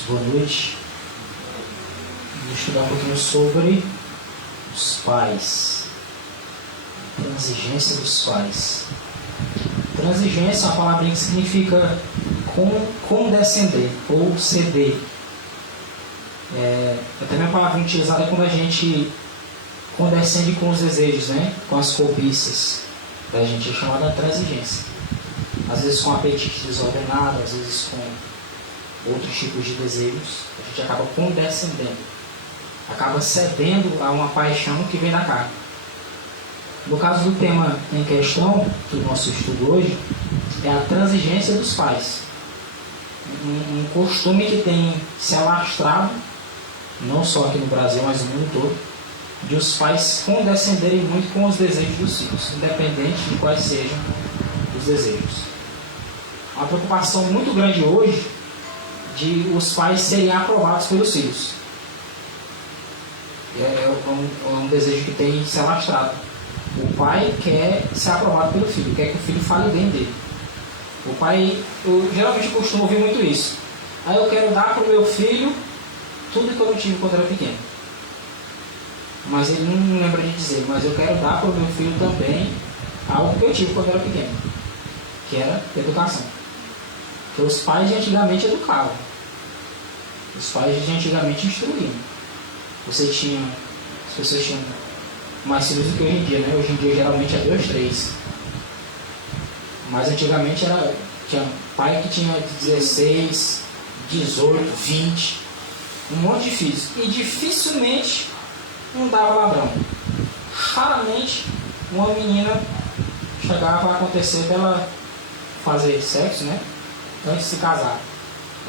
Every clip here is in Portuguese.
irmãos, boa noite. Vou estudar um pouquinho sobre os pais. Transigência dos pais. Transigência é uma palavrinha que significa condescender ou ceder. É também uma palavrinha utilizada quando a gente condescende com os desejos, né? Com as cobiças. A gente é chamada transigência. Às vezes com apetite desordenado, às vezes com outros tipos de desejos. A gente acaba condescendendo. Acaba cedendo a uma paixão que vem da carne. No caso do tema em questão, do nosso estudo hoje, é a transigência dos pais. Um costume que tem se alastrado, não só aqui no Brasil, mas no mundo todo, de os pais condescenderem muito com os desejos dos filhos, independente de quais sejam os desejos. Uma preocupação muito grande hoje de os pais serem aprovados pelos filhos. É um desejo que tem se alastrado. O pai quer ser aprovado pelo filho, quer que o filho fale bem dele. O pai, eu geralmente costumo ouvir muito isso. Aí eu quero dar para o meu filho tudo que eu não tive quando era pequeno. Mas ele não lembra de dizer, mas eu quero dar para o meu filho também algo que eu tive quando era pequeno, que era educação. Porque os pais de antigamente educavam. Os pais de antigamente instruíam. As pessoas tinham mais filhos do que hoje em dia, né? Hoje em dia geralmente é 2, 3. Mas antigamente tinha pai que tinha 16, 18, 20, um monte de filhos. E dificilmente não dava ladrão. Raramente uma menina chegava a acontecer dela fazer sexo, né? Antes de se casar.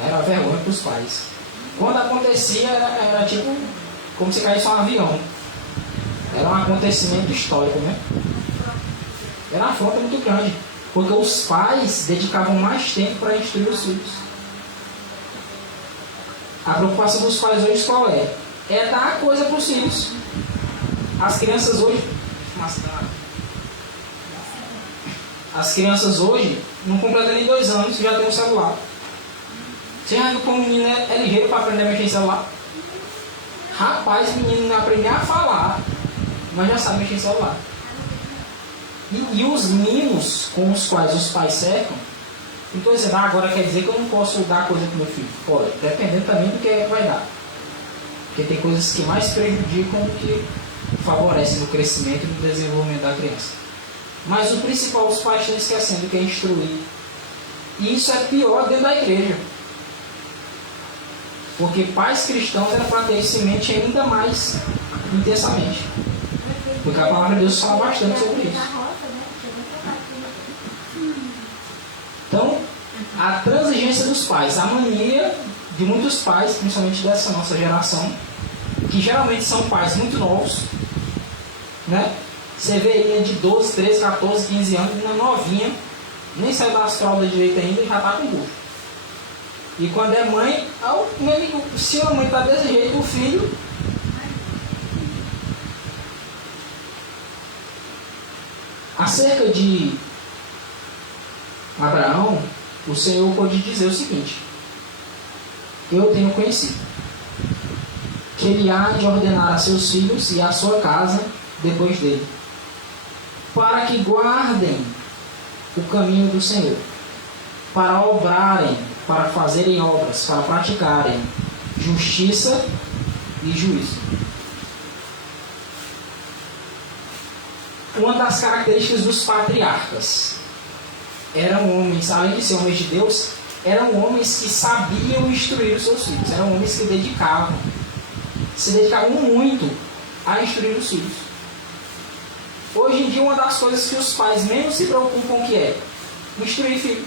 Era vergonha para os pais. Quando acontecia era tipo como se caísse um avião. Era um acontecimento histórico, né? Era uma afronta muito grande. Porque os pais dedicavam mais tempo para instruir os filhos. A preocupação dos pais hoje qual é? É dar coisa para os filhos. As crianças hoje não completam nem 2 anos e já tem um celular. Você já viu como o menino é ligeiro para aprender a mexer em celular? Rapaz, o menino não aprende a falar, mas já sabe mexer em celular. E os mimos com os quais os pais cercam, não estou dizendo, agora quer dizer que eu não posso dar coisa para o meu filho. Pode, dependendo também do que vai dar. Porque tem coisas que mais prejudicam do que favorecem o crescimento e o desenvolvimento da criança. Mas o principal, os pais estão esquecendo, que é instruir. E isso é pior dentro da igreja. Porque pais cristãos eram para ter isso em mente ainda mais intensamente. Porque a palavra de Deus fala bastante sobre isso. Então, a transigência dos pais, a mania de muitos pais, principalmente dessa nossa geração, que geralmente são pais muito novos, né? Você vê aí de 12, 13, 14, 15 anos, uma novinha, nem saiu da fraldas direito ainda e já está com bucho. E quando é mãe, se a mãe está desse jeito, o filho. Acerca de Abraão, o Senhor pode dizer o seguinte: eu tenho conhecido que ele há de ordenar a seus filhos e a sua casa depois dele, para que guardem o caminho do Senhor, para obrarem, para fazerem obras, para praticarem justiça e juízo. Uma das características dos patriarcas eram homens, além de ser homens de Deus, eram homens que sabiam instruir os seus filhos, eram homens que se dedicavam muito a instruir os filhos. Hoje em dia, uma das coisas que os pais menos se preocupam que é instruir filho.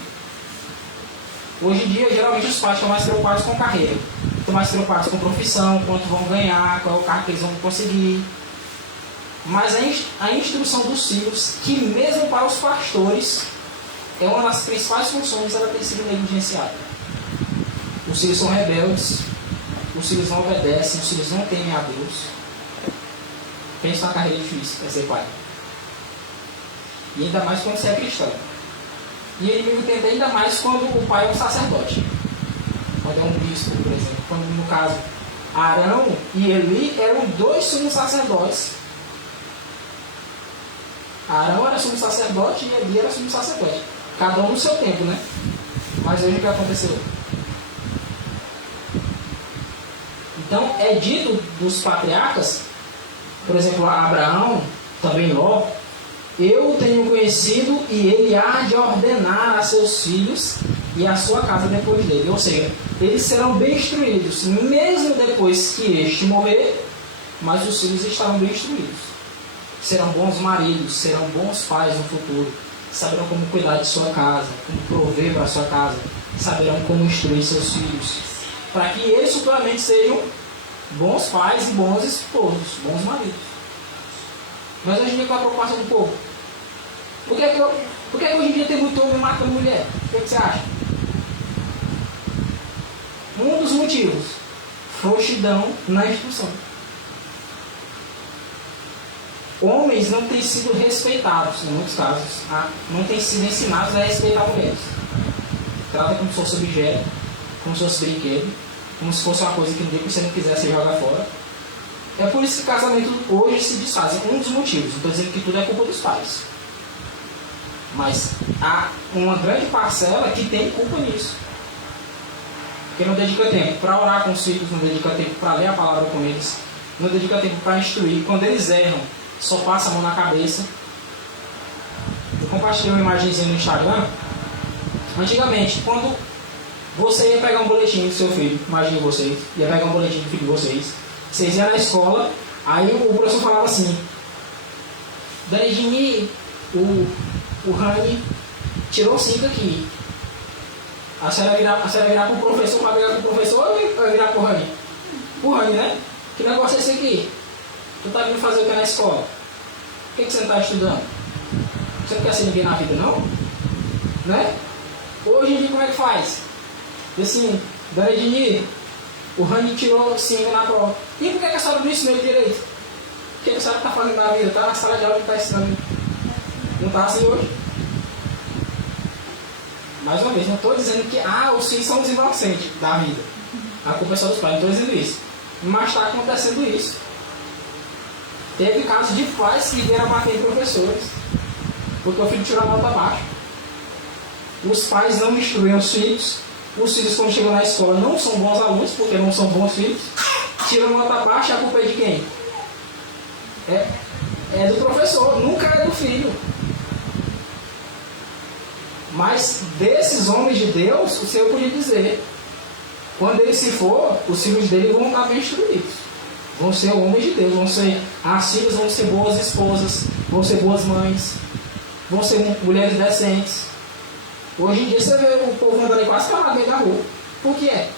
Hoje em dia, geralmente os pais estão mais preocupados com carreira, estão mais preocupados com profissão, quanto vão ganhar, qual é o carro que eles vão conseguir. Mas a instrução dos filhos, que mesmo para os pastores é uma das principais funções, ela tem sido negligenciada. Os filhos são rebeldes, os filhos não obedecem, os filhos não temem a Deus. Pensa na carreira difícil, é ser pai. E ainda mais quando você é cristão. E o inimigo tenta ainda mais quando o pai é um sacerdote. quando é um bispo, por exemplo. Quando, no caso, Arão e Eli eram dois sumos sacerdotes. Arão era sumo sacerdote e Eli era sumo sacerdote. Cada um no seu tempo, né? Mas hoje o que aconteceu? Então, é dito dos patriarcas, por exemplo, Abraão, também Ló, eu o tenho conhecido e ele há de ordenar a seus filhos e a sua casa depois dele. Ou seja, eles serão bem instruídos, mesmo depois que este morrer, mas os filhos estarão bem instruídos. Serão bons maridos, serão bons pais no futuro, saberão como cuidar de sua casa, como prover para a sua casa, saberão como instruir seus filhos, para que eles futuramente sejam bons pais e bons esposos, bons maridos. Mas hoje em dia, qual é a preocupação do povo? Por que hoje em dia tem muito homem matando mulher? O que você acha? Um dos motivos, frouxidão na instrução. Homens não têm sido respeitados, em muitos casos, não têm sido ensinados a respeitar mulheres. Trata como se fosse objeto, como se fosse brinquedo, como se fosse uma coisa que no dia que você não quiser você joga fora. É por isso que casamento hoje se desfazem. Um dos motivos. Não estou dizendo que tudo é culpa dos pais. Mas há uma grande parcela que tem culpa nisso. Porque não dedica tempo para orar com os filhos, não dedica tempo para ler a palavra com eles, não dedica tempo para instruir. Quando eles erram, só passa a mão na cabeça. Eu compartilhei uma imagenzinha no Instagram. Antigamente, quando você ia pegar um boletim do seu filho, imagine vocês, ia pegar um boletim do filho de vocês iam na escola, aí o professor falava assim: Dona Edini, o Rani tirou 5 aqui. A senhora virar pro professor, para brigar com o professor, ou vai virar pro Rani? Pro Rani, né? Que negócio é esse aqui? Tu tá vindo fazer o que na escola? Por que você não tá estudando? Você não quer ser ninguém na vida, não? Né? Hoje em dia, como é que faz? Diz assim: Dona Edini, o Rani tirou 5 na prova. E por que a senhora não ensinou ele direito? O que a senhora está fazendo na vida? Está na sala de aula, não está ensinando. Não está assim hoje? Mais uma vez, não estou dizendo que os filhos são os inocentes da vida. A culpa é só dos pais, não estou dizendo isso. Mas está acontecendo isso. Teve casos de pais que vieram bater em professores, porque o filho tirou a nota baixa. Os pais não instruíam os filhos. Os filhos, quando chegam na escola, não são bons alunos, porque não são bons filhos. Tiram nota baixa, a culpa é de quem? É do professor, nunca é do filho. Mas desses homens de Deus, o Senhor podia dizer: quando ele se for, os filhos dele vão estar bem instruídos. Vão ser homens de Deus, as filhas vão ser boas esposas, vão ser boas mães, vão ser mulheres decentes. Hoje em dia você vê o povo andando aí quase calado no meio da rua. Por que é?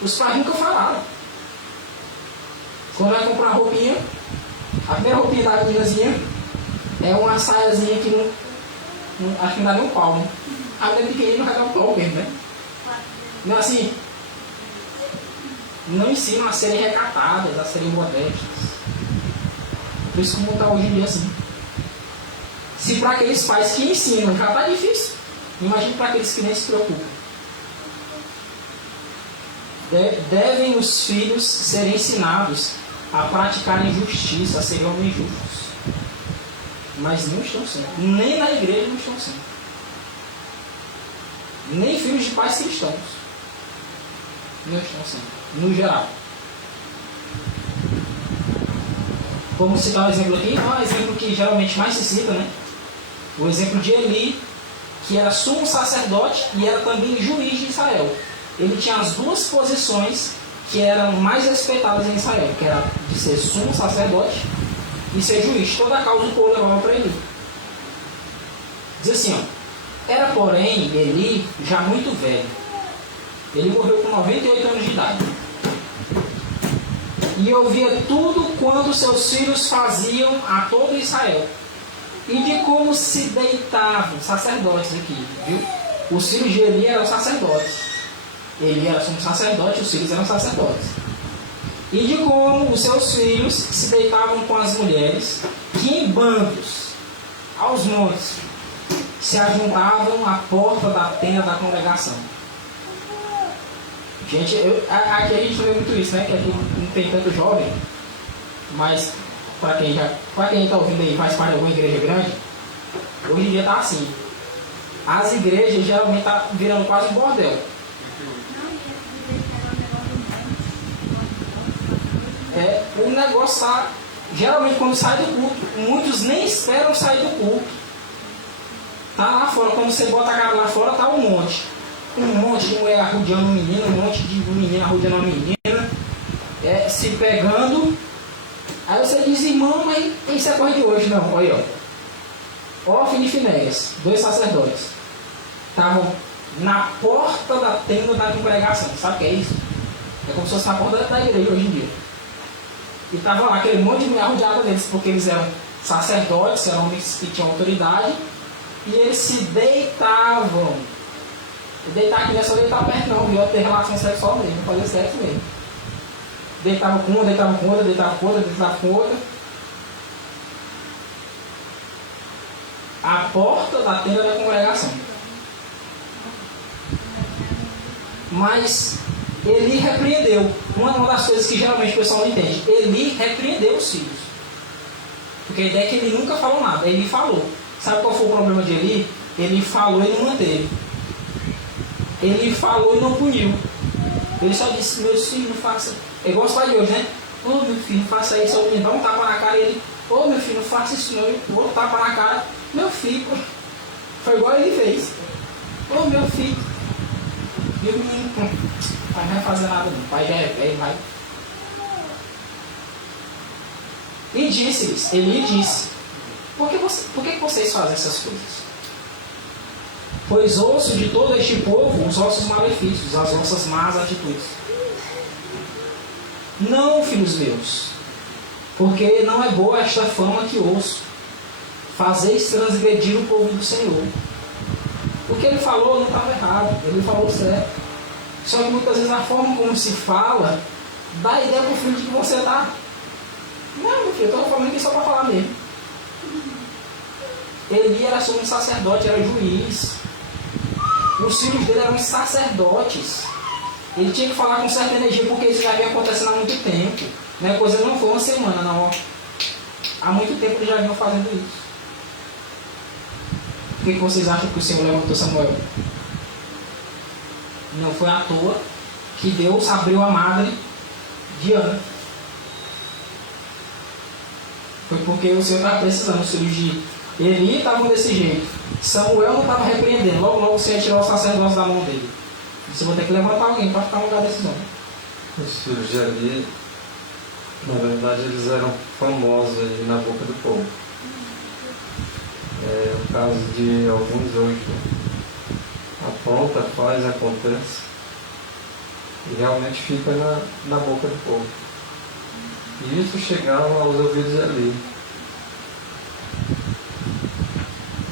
Os pais nunca falaram. Quando vai comprar roupinha, a primeira roupinha da meninazinha é uma saiazinha que acho que não dá nem um pau, né? A menina pequenininha não vai dar um pau mesmo, né? Não, assim, não ensinam a serem recatadas, a serem modestas. Por isso como está hoje em dia assim. Se para aqueles pais que ensinam já está difícil, imagine para aqueles que nem se preocupam. Devem os filhos serem ensinados a praticarem justiça, a serem homens justos. Mas não estão sendo. Nem na igreja não estão sendo. Nem filhos de pais cristãos não estão sendo. No geral. Vamos citar um exemplo aqui. Um exemplo que geralmente mais se cita, né? O exemplo de Eli, que era sumo sacerdote e era também juiz de Israel. Ele tinha as duas posições que eram mais respeitadas em Israel, que era de ser sumo sacerdote e ser juiz. Toda a causa do povo levava para Eli. Diz assim, era porém Eli já muito velho. Ele morreu com 98 anos de idade. E ouvia tudo quanto seus filhos faziam a todo Israel. E de como se deitavam, sacerdotes aqui, viu? Os filhos de Eli eram sacerdotes. Ele era sumo sacerdote, os filhos eram sacerdotes. E de como os seus filhos se deitavam com as mulheres, que em bandos, aos montes, se ajuntavam à porta da tenda da congregação. Gente, aqui a gente vê muito isso, né? Que aqui não tem tanto jovem, mas para quem está ouvindo aí faz parte de alguma igreja grande, hoje em dia tá assim. As igrejas geralmente tá virando quase um bordel. O negócio tá. Geralmente quando sai do culto, muitos nem esperam sair do culto. Tá lá fora, quando você bota a cara lá fora, tá um monte. Um monte de mulher arrodeando um menino, um monte de menina arrodeando uma menina, se pegando. Aí você diz, irmão, mas isso é coisa de hoje, não. Olha aí, ó. Ófine e Finéias, 2 sacerdotes, estavam na porta da tenda da congregação. Sabe o que é isso? É como se fosse na porta da igreja hoje em dia. E estavam lá aquele monte de mulher arrodeada deles, porque eles eram sacerdotes, eram homens que tinham autoridade, e eles se deitavam. E deitar aqui não é só deitar perto, não, viu? Ter relação sexual mesmo, fazer sexo mesmo. Deitava com uma, deitava com outra, deitava com outra, deitava com outra. A porta da tenda da congregação. Mas Eli repreendeu. Uma das coisas que geralmente o pessoal não entende. Eli repreendeu os filhos. Porque a ideia é que ele nunca falou nada. Ele falou. Sabe qual foi o problema de Eli? Ele falou e não manteve. Ele falou e não puniu. Ele só disse, meus filhos, não façam. É igual os pais de hoje, né? Ô meu filho, não faça isso. O menino dá um tapa na cara e ele, ô meu filho, não faça isso não. Outro tapa na cara. Meu filho, foi igual ele fez. Ô meu filho. E o menino, o pai não vai fazer nada não. O pai já é velho, vai. E disse-lhes, Eli disse, por que vocês fazem essas coisas? Pois ouço de todo este povo os vossos malefícios, as vossas más atitudes. Não, filhos meus, porque não é boa esta fama que ouço. Fazeis transgredir o povo do Senhor. O que ele falou não estava errado, ele falou certo. Só que muitas vezes a forma como se fala dá a ideia para o filho de que você está. Não, meu filho, eu estou falando aqui só para falar mesmo. Eli era só um sacerdote, era juiz. Os filhos dele eram sacerdotes. Ele tinha que falar com certa energia, porque isso já vinha acontecendo há muito tempo. Né? A coisa não foi uma semana, não. Há muito tempo eles já vinham fazendo isso. Por que vocês acham que o Senhor levantou Samuel? Não foi à toa que Deus abriu a madre de Ana. Foi porque o Senhor estava precisando. Os filhos de Eli estavam desse jeito. Samuel não estava repreendendo. Logo, logo você ia tirar o sacerdócio da mão dele. Você vai ter que levantar alguém para ficar no lugar desse homem. Os filhos de Eli, na verdade, eles eram famosos aí na boca do povo. É o caso de alguns hoje. Apronta, faz, acontece. E realmente fica na boca do povo. E isso chegava aos ouvidos de Eli.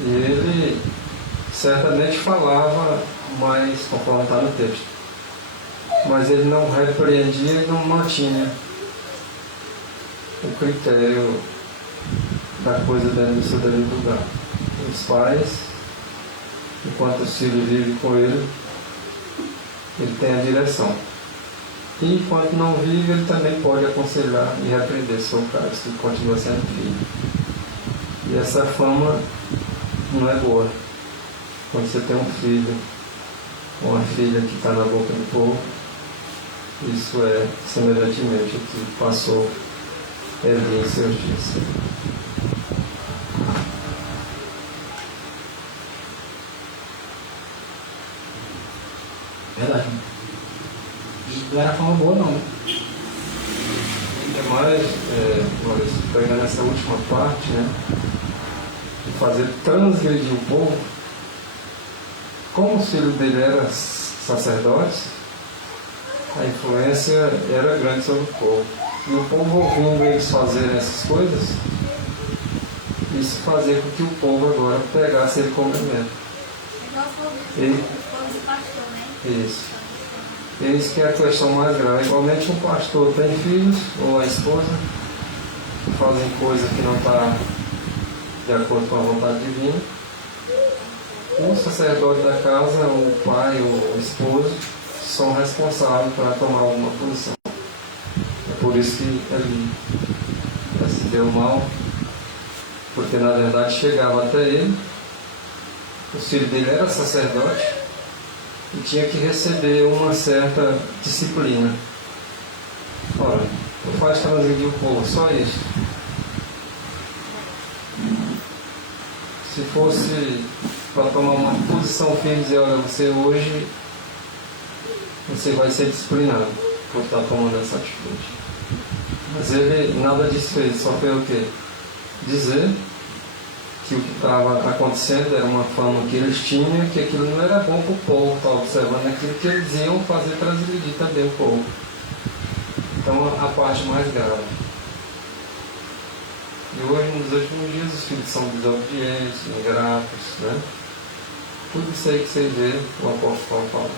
E ele certamente falava, mas conforme está no texto. Mas ele não repreendia e não mantinha o critério da coisa dentro do seu devido lugar. Os pais, enquanto os filhos vivem com ele tem a direção. E enquanto não vive, ele também pode aconselhar e repreender, se for o caso, que continua sendo filho. E essa fama não é boa. Quando você tem um filho ou uma filha que está na boca do povo, isso é semelhantemente o que passou Eli em seus dias. Verdade. E não era fama boa, não. Ainda mais, Maurício, pegando essa última parte, né, de fazer transgredir o povo, como os filhos dele eram sacerdotes, a influência era grande sobre o povo. E o povo ouvindo eles fazerem essas coisas, isso fazia com que o povo agora pegasse ele como elemento. Isso. Eis que é a questão mais grave. Igualmente um pastor tem filhos, ou a esposa, que fazem coisa que não está de acordo com a vontade divina. O sacerdote da casa, o pai, o esposo, são responsáveis para tomar alguma posição. É por isso que ele se deu mal, porque na verdade chegava até ele, o filho dele era sacerdote e tinha que receber uma certa disciplina. Ora, tu faz transgredir o povo, só isso. Se fosse para tomar uma posição firme e dizer, olha, você hoje você vai ser disciplinado por estar tomando essa atitude. Mas ele nada disso fez, só fez o quê? Dizer que o que estava acontecendo era uma fama que eles tinham, que aquilo não era bom para o povo, estava observando aquilo que eles iam fazer transgredir também o povo. Então a parte mais grave. E hoje, nos últimos dias, os filhos são desobedientes, ingratos, né? Tudo isso aí que você vê o apóstolo Paulo falar.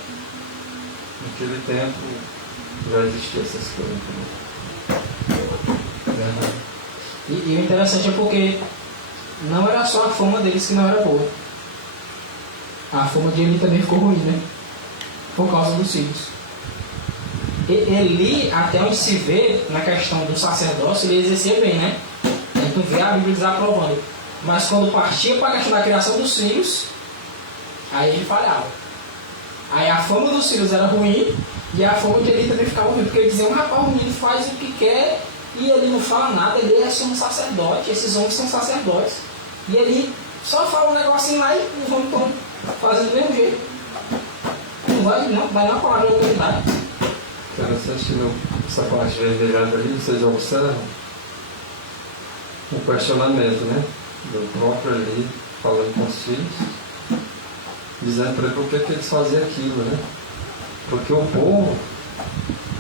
Naquele tempo já existiam essas coisas também. Verdade. E o interessante é porque não era só a fama deles que não era boa. A fama de Eli também ficou ruim, né? Por causa dos filhos. Eli, até onde se vê na questão do sacerdócio, ele exercia bem, né? Então vê a Bíblia desaprovando. Mas quando partia para a questão da criação dos filhos, aí ele falhava. Aí a fama dos filhos era ruim e a fama de Eli também ficava ruim, porque ele dizia, um rapaz, o menino faz o que quer e ele não fala nada, ele é só um sacerdote, esses homens são sacerdotes. E ele só fala um negocinho lá e os homens estão fazendo do mesmo jeito. Não vai na palavra de autoridade. Interessante que essa parte vermelhada ali, vocês observam o questionamento, né? Do próprio ali, falando com os filhos, dizendo para ele por que eles faziam aquilo, né? Porque o povo,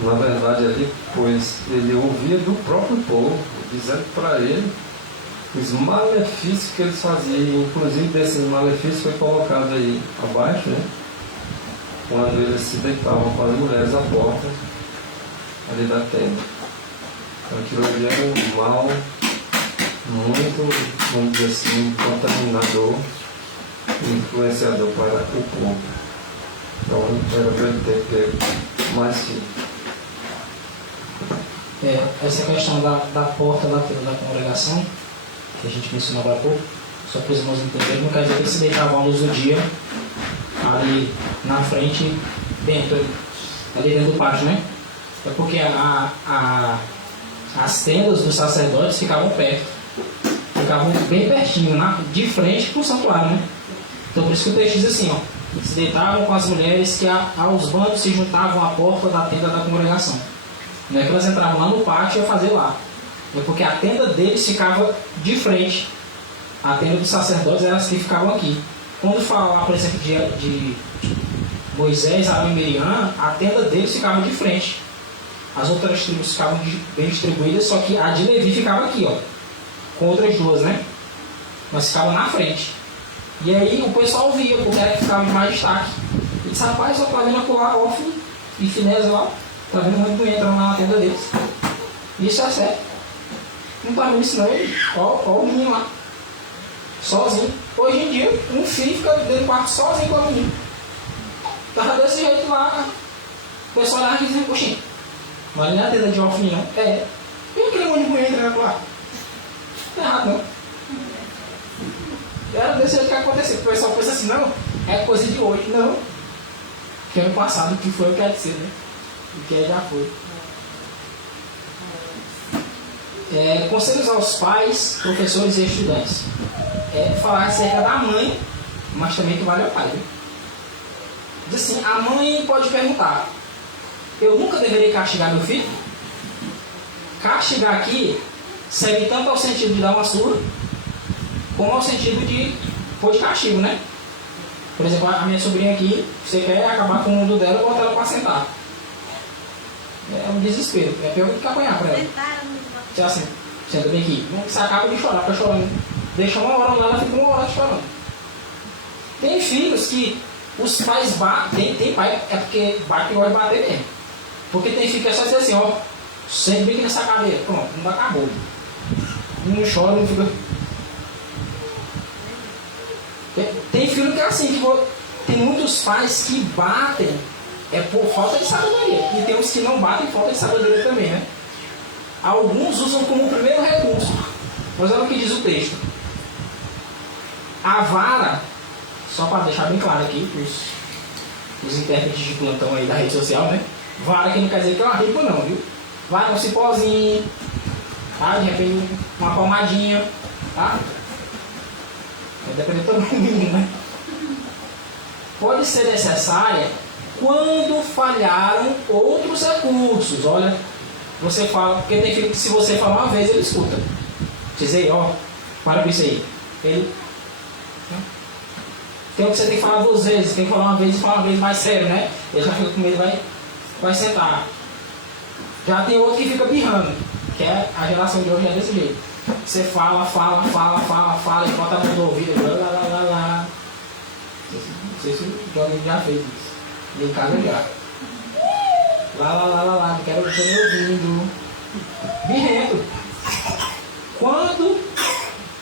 na verdade ali, pois ele ouvia do próprio povo, dizendo para ele os malefícios que eles faziam, e inclusive desses malefícios foi colocado aí abaixo, né? Quando eles se deitavam com as mulheres à porta ali da tenda. Então aquilo ali era um mal muito, vamos dizer assim, contaminador e influenciador para o povo. Então era para ele ter pego mais filhos. Essa questão da porta da tenda da congregação, que a gente mencionou agora há pouco, só para os irmãos entenderem, não quer dizer que eles se deitavam à luz do dia, ali na frente, ali dentro do pátio, né? É porque as tendas dos sacerdotes ficavam perto, ficavam bem pertinho, de frente para o santuário, né? Então por isso que o texto diz assim, ó, se deitavam com as mulheres que aos bandos se juntavam à porta da tenda da congregação. Não é que elas entravam lá no pátio e iam fazer lá. É porque a tenda deles ficava de frente. A tenda dos sacerdotes eram as que ficavam aqui. Quando fala lá, por exemplo, de Moisés, Arão e Miriam, a tenda deles ficava de frente. As outras tribos ficavam bem distribuídas, só que a de Levi ficava aqui, ó, com outras duas, né? Mas ficava na frente. E aí o pessoal via, porque era que ficava de mais destaque. E disse, rapaz, só tá vendo acolá, Ofni e Finés lá, tá vendo muito bonito entrando lá na tenda deles. Isso é certo. Não tá vendo isso não, ó o menino lá. Sozinho. Hoje em dia, um filho fica dentro do quarto sozinho com o menino. Tava desse jeito lá. O pessoal lá dizendo, poxa, mas não é a tenda de Ofni não. E aquele monte de mulher entrando lá? Não é errado não. Era desse jeito que aconteceu. O pessoal pensa assim, não, é coisa de hoje. Não. Que ano passado, o que foi, eu quero dizer, né? O que já foi. Conselhos aos pais, professores e estudantes. Falar acerca da mãe, mas também que vale ao pai. Viu? Diz assim, a mãe pode perguntar, eu nunca deveria castigar meu filho? Castigar aqui serve tanto ao sentido de dar uma surra, como ao sentido de pôr de castigo, né? Por exemplo, a minha sobrinha aqui, você quer acabar com o mundo dela e botar ela para sentar. É um desespero, é pior do que apanhar para ela. Então assim, senta bem aqui, você acaba de chorar, tá chorando. Deixa uma hora lá, ela fica uma hora chorando. Tem filhos que os pais batem, tem pai, é porque bate e gosta de bater mesmo. Porque tem filho que é só dizer assim, ó, sente bem aqui nessa cadeira, pronto, não acabou. Não chora, não fica. Tem filho que é assim, tem muitos pais que batem é por falta de sabedoria. E tem uns que não batem falta de sabedoria também, né? Alguns usam como primeiro recurso. Mas olha o que diz o texto. A vara, só para deixar bem claro aqui, os intérpretes de plantão aí da rede social, né? Vara que não quer dizer que é uma ripa não, viu? Vara é um cipózinho, tá? De repente uma palmadinha, tá? Vai depender todo mundo, né? Pode ser necessária quando falharam outros recursos. Olha, você fala, porque tem filho que se você falar uma vez, ele escuta. Dizer, ó, para com isso aí. Ele. Tem o que você tem que falar 2 vezes, tem que falar uma vez e falar uma vez mais sério, né? Ele já fica com medo e vai sentar. Já tem outro que fica birrando, que é a geração de hoje é desse jeito. Você fala, e bota a mão no ouvido, lá. Não sei se alguém já fez isso. E em casa já. Lá, não quero você me ouvindo. Birrento. Quando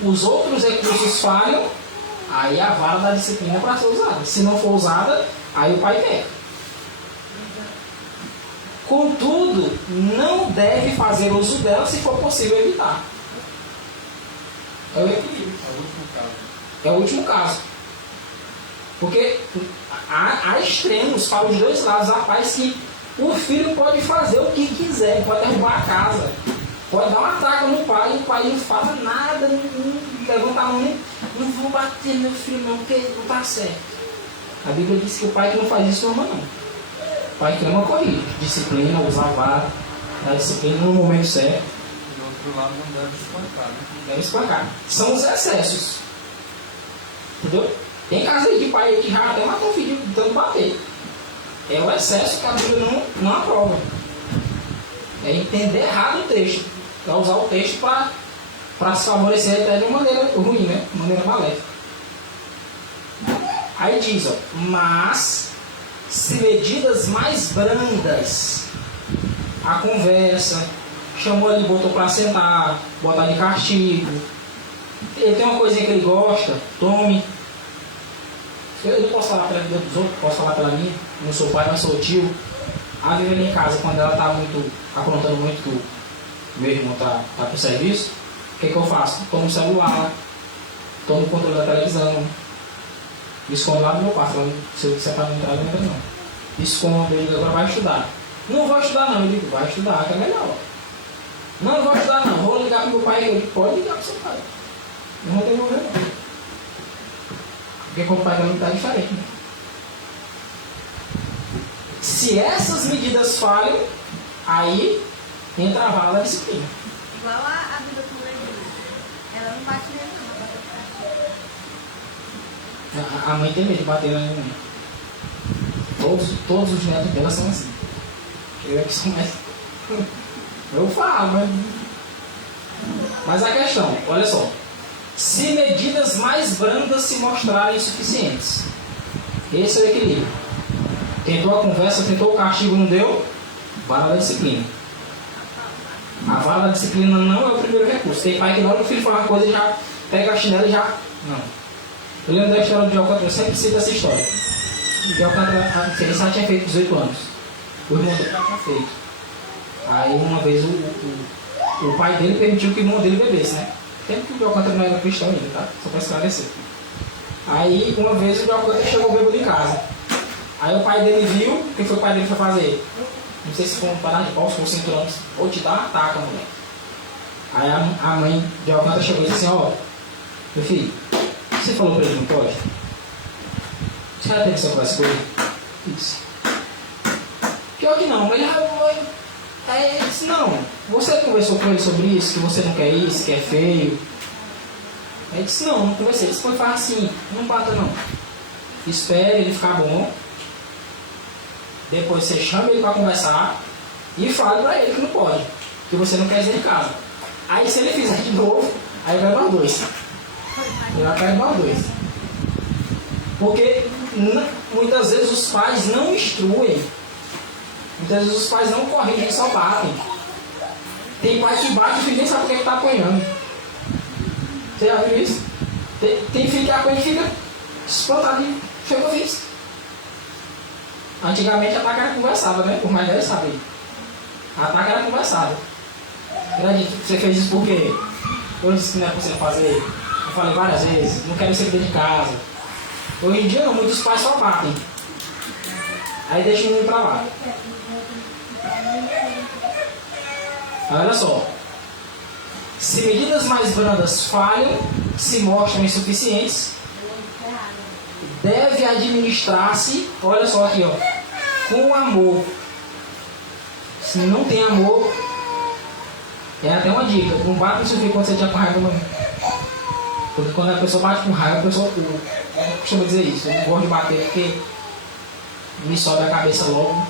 os outros recursos falham, aí a vara da disciplina é para ser usada. Se não for usada, aí o pai quer. Contudo, não deve fazer uso dela se for possível evitar. É o equilíbrio. É o último caso. Porque há extremos para os dois lados. Há pais que o filho pode fazer o que quiser, pode derrubar a casa, pode dar uma ataque no pai e o pai não fala nada, não levanta a mão, não vou bater meu filho não, porque não está certo. A Bíblia diz que o pai que não faz isso não ama não. O pai que ama corrige, disciplina, usa a vara, dá disciplina no momento certo. E do outro lado não deve espancar, né? Deve espancar. São os excessos. Entendeu? Tem casos aí de pai aí que já até matou o filho de tanto bater. É o excesso que a Bíblia não aprova. É entender errado o texto. É usar o texto para se favorecer até de uma maneira ruim, né? De maneira maléfica. Aí diz, ó, mas se medidas mais brandas, a conversa, chamou ele, botou para sentar, botar de castigo, ele tem uma coisinha que ele gosta, tome. Eu não posso falar pela vida dos outros, posso falar pela minha, não sou pai, mas sou tio. A Vivi ali em casa, quando ela está aprontando muito, que o meu irmão está para o serviço, o que eu faço? Tomo o celular, tomo o controle da televisão, escondo lá no meu quarto, se você para não entrar, não entra não. Escondo, ele agora vai estudar. Não vou estudar não, eu digo, vai estudar, que é melhor. Não vou estudar não, vou ligar para o meu pai, ele pode ligar para o seu pai. Não vou ter problema não. Porque como o pai também está diferente, né? Se essas medidas falham, aí entra a vara da disciplina. Igual a vida com o Levi. Ela não bate nele não. A mãe tem medo de bater na mãe. Todos os netos dela são assim. Eu é que sou mais. Eu falo, mas a questão, olha só. Se medidas mais brandas se mostrarem insuficientes. Esse é o equilíbrio. Tentou a conversa, tentou o castigo, não deu. Vara da disciplina. A vara da disciplina não é o primeiro recurso. Tem pai que na hora que o filho fala uma coisa já pega a chinela e já. Não. Eu lembro da história de Alcântara, eu sempre cito essa história. De Alcântara, ele já tinha feito 18 anos. O irmão dele já tinha feito. Aí uma vez o pai dele permitiu que o irmão dele bebesse, né? Tempo que o Alcântara não era cristão ainda, tá? Só para esclarecer. Aí uma vez o Alcântara chegou bêbado em casa. Aí o pai dele viu, o que foi o pai dele foi fazer? Não sei se foi um parar de pau, se foi um cinturão, ou te dá uma taca, moleque. Aí a mãe de Alcântara chegou e disse assim, ó, meu filho, você falou pra ele não pode? Você já teve essa conversa com ele? Isso. Pior que não, ele disse, não, você conversou com ele sobre isso, que você não quer isso, que é feio? Aí ele disse, não conversei. Ele disse, foi faz assim, não bata não. Espere ele ficar bom. Depois você chama ele para conversar e fala para ele que não pode, que você não quer ir em casa. Aí se ele fizer de novo, aí vai nós dois. Ele vai cair nós dois. Porque muitas vezes os pais não instruem. Muitas vezes os pais não corrigem, só batem. Tem pai que bate e o filho nem sabe porque está apanhando. Você já viu isso? Tem filho que apanha e fica espantado e chega isso. Antigamente ataque era conversado, né? Por mais deve saber. Ataque era conversado. Acredito que você fez isso por quê? Eu disse que não é pra você fazer. Eu falei várias vezes, não quero ser dentro de casa. Hoje em dia não, muitos pais só batem. Aí deixa o menino pra lá. Olha só. Se medidas mais brandas falham, se mostram insuficientes, deve administrar-se, olha só aqui, ó, com amor. Se não tem amor, é até uma dica, não bate no seu filho quando você estiver com raiva, não. Porque quando a pessoa bate com raiva, a pessoa, eu costumo dizer isso, eu não gosto de bater porque me sobe a cabeça logo.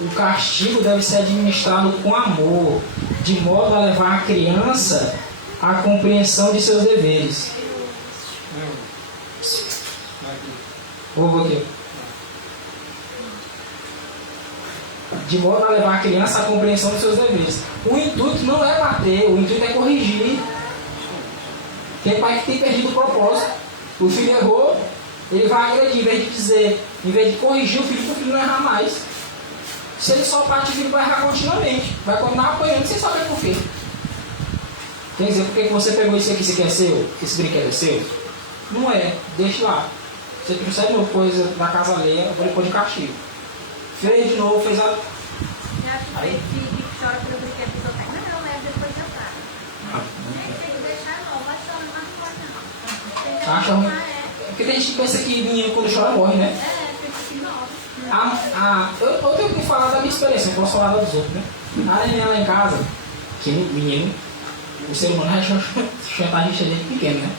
O castigo deve ser administrado com amor, de modo a levar a criança à compreensão de seus deveres. Vou aqui. De modo a levar a criança à compreensão dos seus deveres. O intuito não é bater, o intuito é corrigir. Tem pai que tem perdido o propósito. O filho errou, ele vai agredir, em vez de corrigir o filho, para o filho não errar mais. Se ele só bate, o filho vai errar continuamente. Vai continuar apanhando sem saber por quê. Quer dizer, por que você pegou isso aqui? Isso aqui é seu? Esse brinquedo é seu? Não é, deixa lá. Você trouxe de novo coisa da casa alheia, eu vou lhe pôr de castigo. Fez de novo, fez a. Já que que chora pelo brinquedo dos outros. Não, leva depois eu paro. Tem que deixar não, vai chorando, mas não pode não. Acha ruim? Porque tem gente que pensa que menino quando chora morre, né? Fica assim, não. Eu tenho que falar da minha experiência, não posso falar dos outros, né? A neném lá em casa, que menino, o ser humano já chama a gente desde pequeno, né?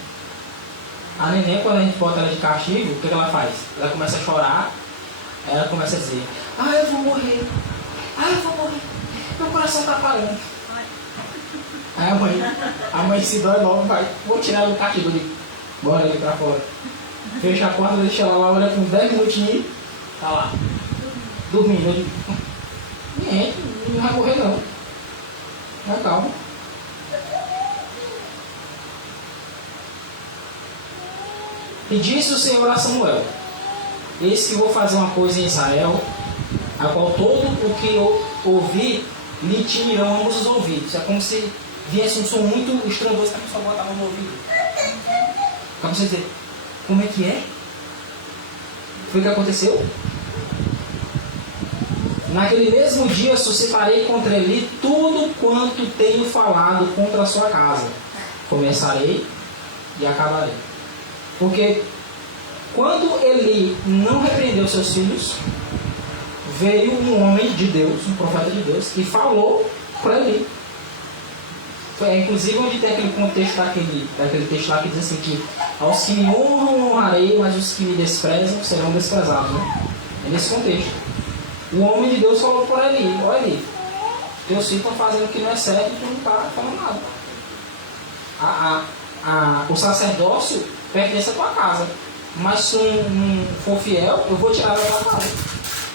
A neném, quando a gente bota ela de castigo, o que ela faz? Ela começa a chorar, aí ela começa a dizer, eu vou morrer, eu vou morrer, meu coração tá parando. Aí a mãe se dói logo, vou tirar ela do castigo, eu digo, bora ali pra fora. Fecha a porta, deixa ela lá, olha com 10 minutinhos, tá lá, dormindo. Eu digo, não vai morrer não. Mas calma. E disse o Senhor a Samuel, eis que vou fazer uma coisa em Israel, a qual todo o que eu ouvir lhe tirarão ambos os ouvidos. É como se viesse um som muito estrondoso que a pessoa bota a mão no ouvido. Para você dizer, como é que é? Foi o que aconteceu? Naquele mesmo dia suscitarei contra ele tudo quanto tenho falado contra a sua casa. Começarei e acabarei. Porque quando ele não repreendeu seus filhos, veio um homem de Deus, um profeta de Deus, e falou para ele. Inclusive onde tem aquele contexto daquele texto lá que diz assim que aos que me honram, honrarei, mas os que me desprezam serão desprezados. Né? É nesse contexto. O homem de Deus falou para ele, olha ali, teus filhos estão fazendo o que não é certo e tu não está falando nada. O sacerdócio pertence à tua casa, mas se não for fiel, eu vou tirar da tua casa.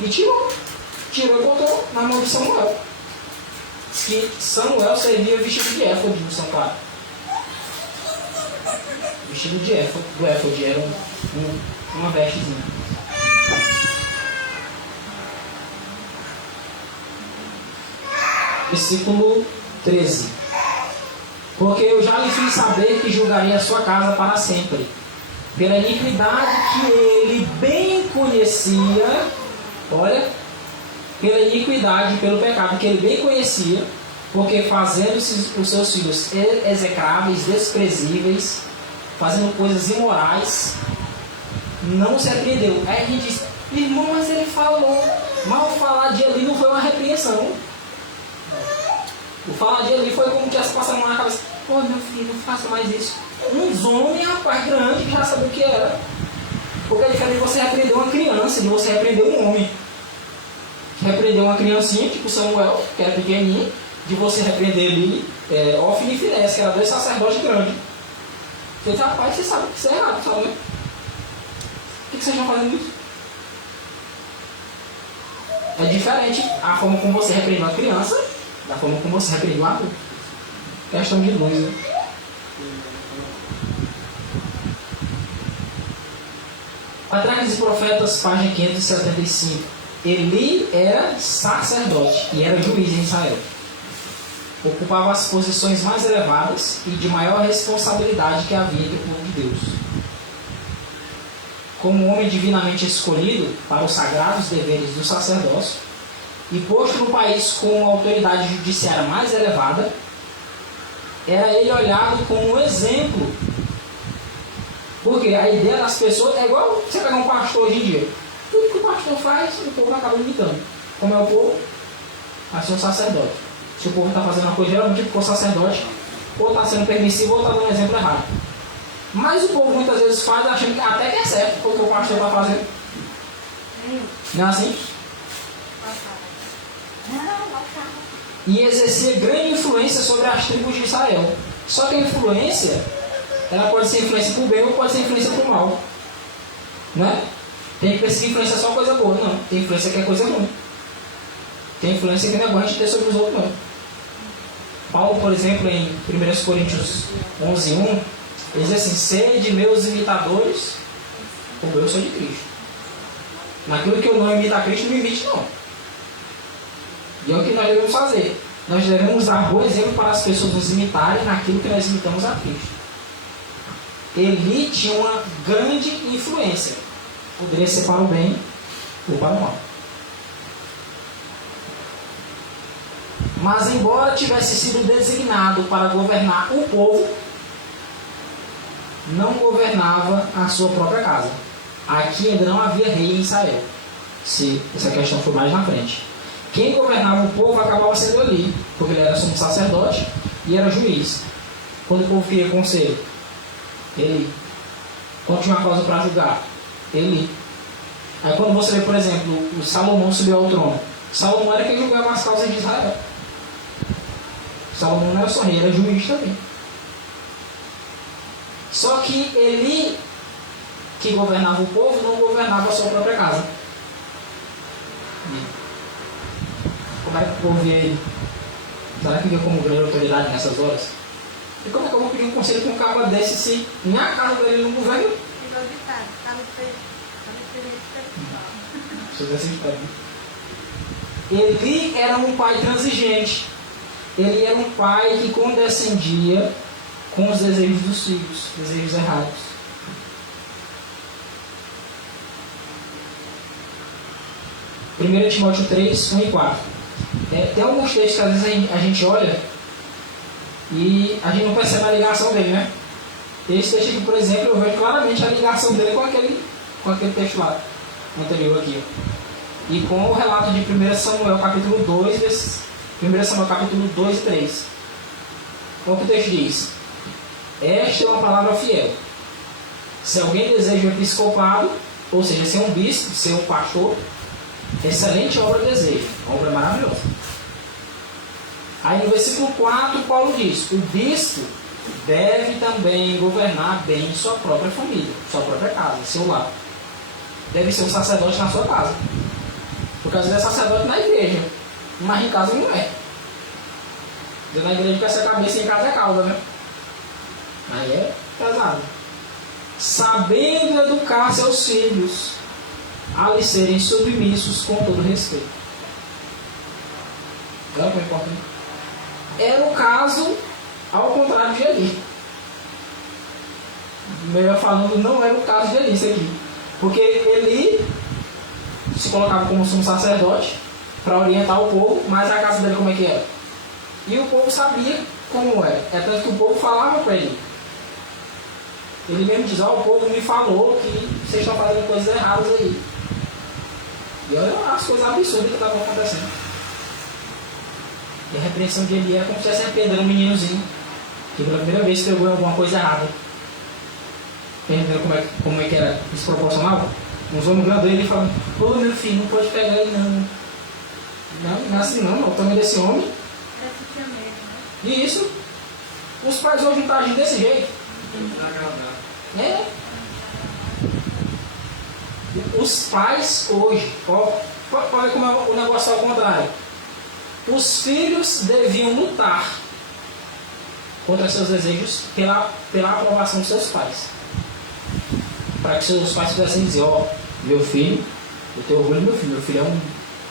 E tirou e botou na mão de Samuel. Que Samuel servia vestido de éfode no São Claro. Vestido de éfode, do éfode era uma vestezinha. Versículo 13. Porque eu já lhe fiz saber que julgaria a sua casa para sempre, pela iniquidade que ele bem conhecia, olha, pela iniquidade, pelo pecado que ele bem conhecia, porque fazendo os seus filhos execráveis, desprezíveis, fazendo coisas imorais, não se arrependeu. Aí a gente diz, irmão, mas ele falou, mal falar de ali não foi uma repreensão. O falar de ali foi como que as passam a mão na cabeça, meu filho, não faça mais isso. Uns homens, rapaz, grande, que já sabia o que era. Porque é diferente de você repreender uma criança, de você repreender um homem. Repreender uma criancinha, tipo Samuel, que era pequenininho, de você repreender ali, Ofni e Finés, que eram dois sacerdotes grandes. Você diz, rapaz, você sabe que isso é errado, sabe? Por que vocês estão fazendo isso? É diferente a forma como você repreende uma criança da forma como você repreende um adulto. Questão de luz, né? Patriarcas e Profetas, página 575. Eli era sacerdote e era juiz em Israel. Ocupava as posições mais elevadas e de maior responsabilidade que havia entre o povo de Deus. Como homem divinamente escolhido para os sagrados deveres do sacerdócio e posto no país com a autoridade judiciária mais elevada, era ele olhado como um exemplo. Porque a ideia das pessoas é igual você pegar um pastor hoje em dia. Tudo que o pastor faz, o povo acaba imitando. Como é o povo? Assim é o sacerdote. Se o povo está fazendo uma coisa, geralmente porque o sacerdote ou está sendo permissivo ou está dando um exemplo errado. Mas o povo muitas vezes faz achando que até que é certo porque o pastor está fazendo. Não é assim? E exercia grande influência sobre as tribos de Israel. Só que a influência, ela pode ser influência para o bem ou pode ser influência para o mal. Não é? Tem que pensar que influência é só coisa boa. Não, tem influência que é coisa ruim. Tem influência que não é bom a gente ter sobre os outros, não. Paulo, por exemplo, em 1 Coríntios 11:1, ele diz assim: sede meus imitadores, como eu sou de Cristo. Naquilo que eu não imito a Cristo, não imite não. E é o que nós devemos fazer. Nós devemos dar bom exemplo para as pessoas nos imitarem naquilo que nós imitamos a Cristo. Eli tinha uma grande influência. Poderia ser para o bem ou para o mal. Mas embora tivesse sido designado para governar o povo, não governava a sua própria casa. Aqui ainda não havia rei em Israel. Se essa questão for mais na frente. Quem governava o povo acabava sendo Eli, porque ele era sumo sacerdote e era juiz. Quando o povo queria conselho, Eli. Quando tinha uma causa para julgar, Eli. Aí quando você vê, por exemplo, o Salomão subiu ao trono, Salomão era quem julgava as causas de Israel. Salomão não era só rei, era juiz também. Só que Eli, que governava o povo, não governava a sua própria casa. Como é que o povo vê ele? Será que vê como grande autoridade nessas horas? E como é que eu vou pedir um conselho com um cara desse se nem a casa dele não governa? Eli era um pai transigente. Ele era um pai que condescendia com os desejos dos filhos, desejos errados. Primeiro Timóteo 3, 1 e 4. Tem alguns textos que às vezes a gente olha e a gente não percebe a ligação dele, né? Esse texto aqui, por exemplo, eu vejo claramente a ligação dele com aquele texto lá, anterior aqui. E com o relato de 1 Samuel capítulo 2, 1 Samuel capítulo 2 e 3. Qual que o texto diz? Esta é uma palavra fiel. Se alguém deseja um episcopado, ou seja, ser um bispo, ser um pastor, excelente obra desejo, uma obra maravilhosa. Aí no versículo 4, Paulo diz: o bispo deve também governar bem sua própria família, sua própria casa, seu lar. Deve ser um sacerdote na sua casa. Porque às vezes é sacerdote na igreja, mas em casa não é. Na igreja quer ser a cabeça e em casa é cauda, né? Aí é pesado. Sabendo educar seus filhos a lhes serem submissos com todo respeito. Não é importante. Era o caso ao contrário de Eli. Melhor falando, não era o caso de Eli isso aqui. Porque Eli se colocava como sumo sacerdote para orientar o povo, mas a casa dele como é que era? E o povo sabia como era. É tanto que o povo falava para ele. Ele mesmo diz: o povo me falou que vocês estão fazendo coisas erradas aí. E olha as coisas absurdas que estavam acontecendo. E a repreensão de Eli era como se estivesse repreendendo um meninozinho que pela primeira vez pegou alguma coisa errada. Entendeu como é que era desproporcional? Uns homens grandões ele falando: ô meu filho, não pode pegar ele não. Não é assim não, o tamanho desse homem. E isso, os pais hoje não estão agindo desse jeito. É. Os pais hoje, olha como o negócio é ao contrário. Os filhos deviam lutar contra seus desejos pela aprovação dos seus pais. para que seus pais pudessem dizer, ó, meu filho, eu tenho orgulho do meu filho é um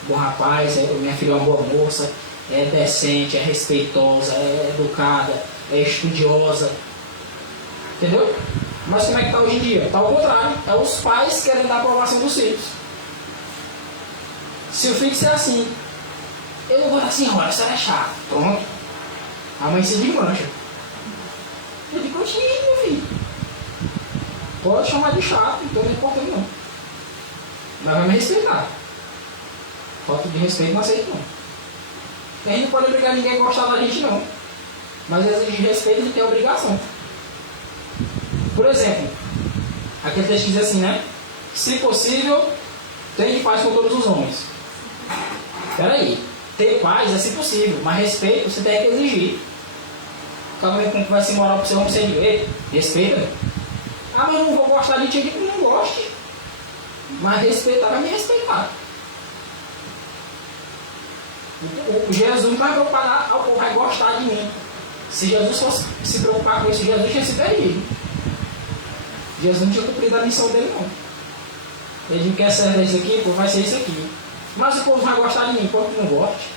bom rapaz, minha filha é uma boa moça, é decente, é respeitosa, é educada, é estudiosa. Entendeu? Mas como é que está hoje em dia? Está ao contrário. É os pais que querem dar a aprovação dos filhos. Se o filho disser assim, eu não vou dar senhora, isso é chato. Pronto. A mãe se desmancha. Eu digo, continue, meu filho. Pode chamar de chato, então não importa não. Mas vai me respeitar. Falta de respeito não aceito não. A gente não pode obrigar ninguém a gostar da gente não. Mas exigir respeito a gente tem a obrigação. Por exemplo, aquele texto diz assim, né? Se possível, tenha paz com todos os homens. Espera aí. Ter paz é se possível, mas respeito você tem que exigir. Cada vez que vai se morar para o seu homem, você diz, respeita. Ah, mas eu não vou gostar de ti, eu digo, não goste. Mas respeitar vai me respeitar. O Jesus não vai preocupar, vai gostar de mim. Se Jesus fosse se preocupar com isso, Jesus tinha se perdido. Jesus não tinha cumprido a missão dele, não. Ele não quer ser isso aqui, pô, vai ser isso aqui. Mas o povo vai gostar de mim, pô, que não goste.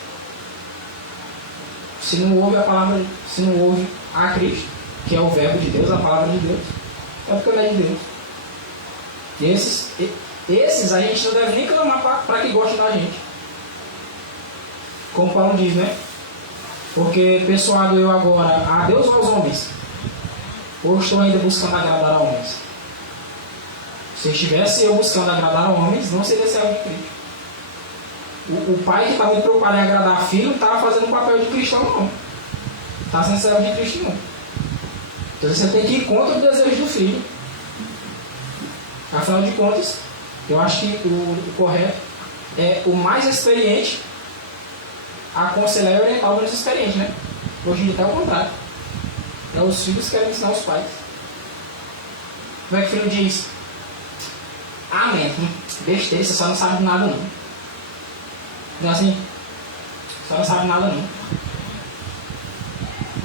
Se não ouve a palavra, se não ouve a Cristo, que é o verbo de Deus, a palavra de Deus, é porque não é de Deus. E esses a gente não deve nem clamar para que gostem da gente. Como Paulo diz, né? Porque persuado eu agora a Deus ou aos homens? Ou estou ainda buscando agradar a homens? Se estivesse eu buscando agradar a homens, não seria servo de Cristo. O pai que está muito preocupado em agradar a filho não estava fazendo o papel de cristão, não. Não está sendo servo de Cristo, não. Então você tem que ir contra o desejo do filho. Afinal de contas, eu acho que o correto é o mais experiente aconselhar e orientar o menos experiente, né? Hoje em dia está ao contrário. É os filhos que querem ensinar os pais. Como é que o filho diz? Amém. Besteira, você só não sabe nada não. Não é assim? Só não sabe nada não.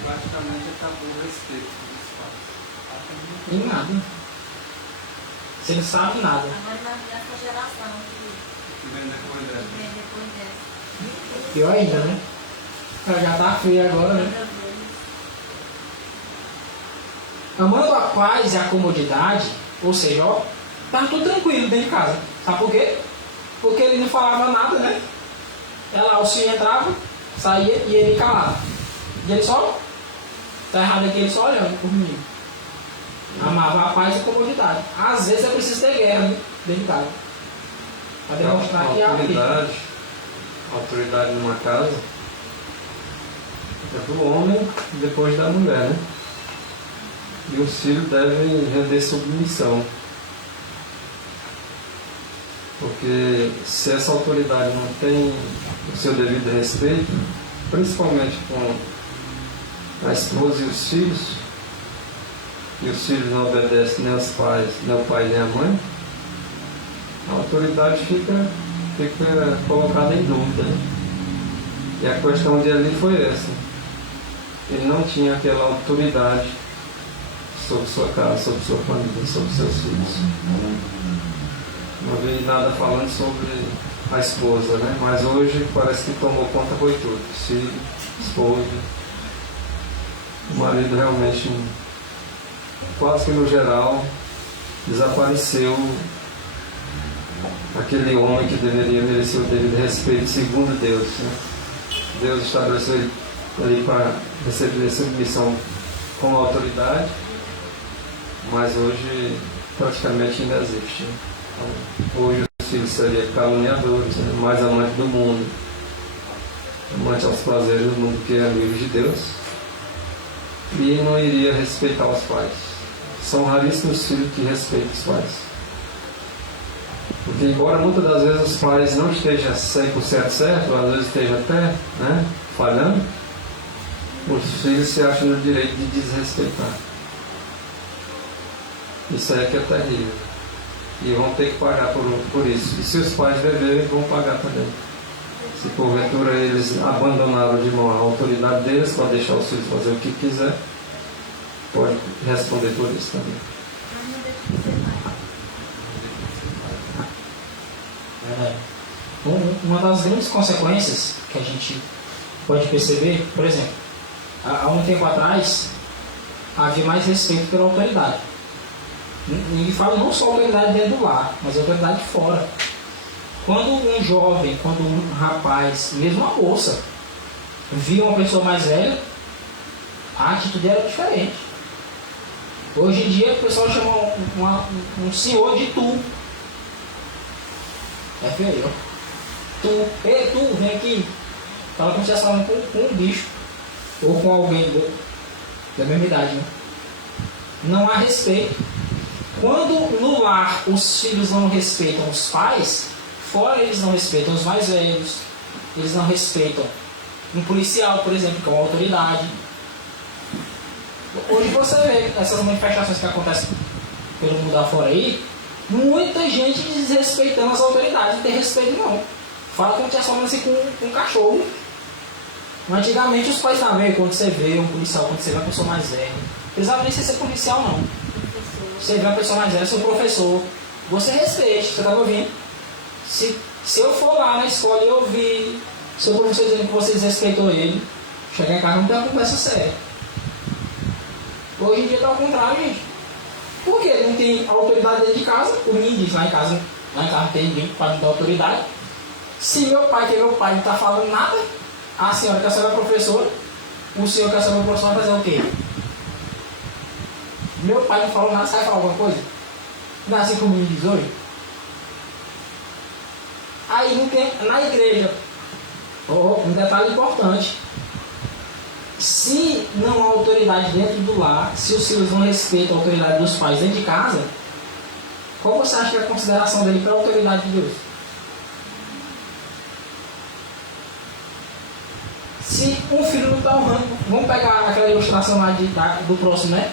Praticamente acabou o respeito dos pais. Em nada. Você não sabe nada. Agora nessa geração Que vem depois dela. que vem depois dessa. Pior ainda, né? Ela já tá feia agora, né? Amando a paz e a comodidade, ou seja, ó, tá tudo tranquilo dentro de casa. Sabe por quê? Porque ele não falava nada, né? Ela, o senhor entrava, saía e ele calava. E ele só, tá errado aqui, ele só olhando por mim. Amava a paz e a comodidade. Às vezes é preciso ter guerra, né? Dentro de casa. Para demonstrar que há a autoridade numa casa é do homem e depois da mulher, né? E os filhos devem render submissão. Porque se essa autoridade não tem o seu devido respeito, principalmente com a esposa e os filhos não obedecem nem aos pais, nem ao pai nem à mãe, a autoridade fica colocada em dúvida. Né? E a questão de ali foi essa. Ele não tinha aquela autoridade sobre sua casa, sobre sua família, sobre seus filhos. Não vi nada falando sobre a esposa, né? Mas hoje parece que tomou conta foi tudo. Filho, esposa. O marido realmente, quase que no geral, desapareceu aquele homem que deveria merecer o devido respeito segundo Deus. Né? Deus estabeleceu ele ali para receber submissão com autoridade, mas hoje praticamente ainda existe. Né? Então, hoje os filhos seriam caluniadores, né? Mais amantes do mundo, amantes aos prazeres do mundo que é amigos de Deus, e não iria respeitar os pais. São raríssimos os filhos que respeitam os pais. Porque embora muitas das vezes os pais não estejam 100% certo, às vezes estejam até, né, falhando, os filhos se acham no direito de desrespeitar. Isso aí é que é terrível. E vão ter que pagar por isso. E se os pais beberem, vão pagar também. Se porventura eles abandonaram de mão a autoridade deles para deixar os filhos fazer o que quiser, pode responder por isso também. Verdade. Uma das grandes consequências que a gente pode perceber, por exemplo, há um tempo atrás havia mais respeito pela autoridade. E fala não só autoridade dentro do lar, mas autoridade fora. Quando um jovem, quando um rapaz, mesmo uma moça, via uma pessoa mais velha, a atitude era diferente. Hoje em dia o pessoal chama um senhor de tu. É feio, ó. Tu, ei, tu, vem aqui. Fala como se estivesse falando com um bicho. Ou com alguém da mesma idade, né? Não há respeito. Quando no lar os filhos não respeitam os pais, fora eles não respeitam os mais velhos, eles não respeitam um policial, por exemplo, que é uma autoridade. Hoje você vê essas manifestações que acontecem pelo mundo afora aí, muita gente desrespeitando as autoridades, não tem respeito não. Fala como se estivesse falando assim com um cachorro. Antigamente os pais estavam vendo, quando você vê um policial, quando você vê uma pessoa mais velha, não precisava nem ser policial não. Você vê uma pessoa mais velha, seu professor, você respeite, você está me ouvindo? Se eu for lá na escola e ouvir seu professor dizendo que você desrespeitou ele, chegar em casa não tem uma conversa séria. Hoje em dia está ao contrário, gente. Por quê? Não tem autoridade dentro de casa. O menino diz, lá em casa não tem ninguém para me dar autoridade. Se meu pai, que é meu pai, não está falando nada, a senhora que é a senhora professora, o senhor que é a senhora professora vai fazer o quê? Meu pai não falou nada, você vai falar alguma coisa? Não é assim como o menino diz hoje? Aí não tem, na igreja, um detalhe importante, se não há autoridade dentro do lar, se os filhos não respeitam a autoridade dos pais dentro de casa, qual você acha que é a consideração dele para a autoridade de Deus? Se um filho não está honrando, vamos pegar aquela ilustração lá do próximo, né?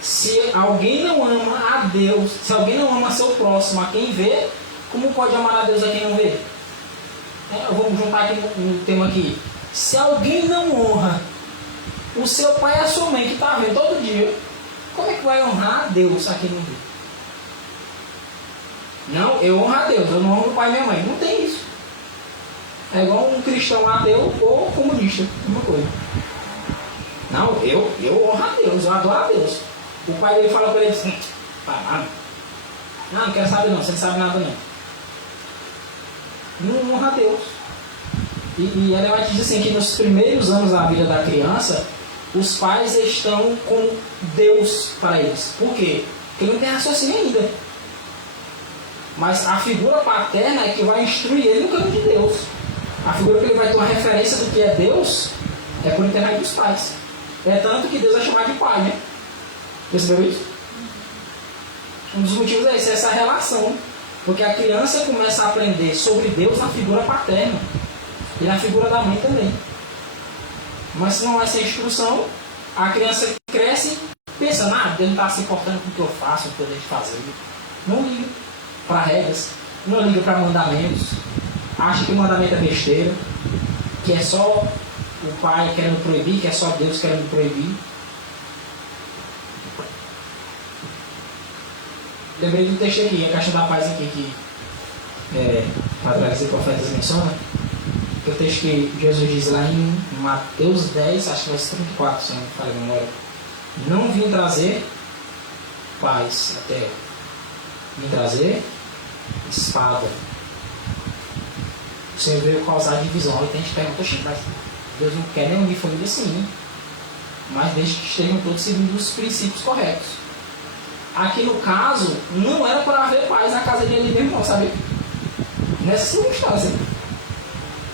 Se alguém não ama a Deus, se alguém não ama seu próximo, a quem vê, como pode amar a Deus a quem não vê? Vamos juntar aqui no tema aqui. Se alguém não honra o seu pai e a sua mãe, que está vendo todo dia, como é que vai honrar a Deus a quem não vê? Não, eu honro a Deus, eu não honro o pai e minha mãe. Não tem isso. É igual um cristão ateu ou comunista, uma coisa. Não, eu honro a Deus, eu adoro a Deus. O pai dele fala para ele assim, não quero saber não, você não sabe nada não. Não honra a Deus. E ela vai dizer assim, que nos primeiros anos da vida da criança, os pais estão com Deus para eles. Por quê? Porque não tem raciocínio ainda. Mas a figura paterna é que vai instruir ele no caminho de Deus. A figura que ele vai ter uma referência do que é Deus é por intermédio dos pais. É tanto que Deus é chamado de pai, né? Percebeu isso? Um dos motivos é esse, essa relação. Porque a criança começa a aprender sobre Deus na figura paterna. E na figura da mãe também. Mas se não há essa instrução, a criança cresce pensando, Deus não está se importando com o que eu faço, com o que eu deixo de fazer. Não liga para regras, não liga para mandamentos. Acha que o mandamento é besteira, que é só o pai querendo proibir, que é só Deus querendo proibir. Lembrei do texto aqui, a Caixa da Paz aqui, que Patriarcas e Profetas menciona, que é o texto que Jesus diz lá em Mateus 10, acho que vai ser 34, se não me falha a memória. Não vim trazer paz à terra, vim trazer espada. O Senhor veio causar divisão. Aí tem gente que pergunta, mas Deus não quer nem unir família assim, mas desde que estejam todos seguindo os princípios corretos. Aqui no caso, não era para haver paz na casa dele mesmo, não, sabe? Nessa circunstância.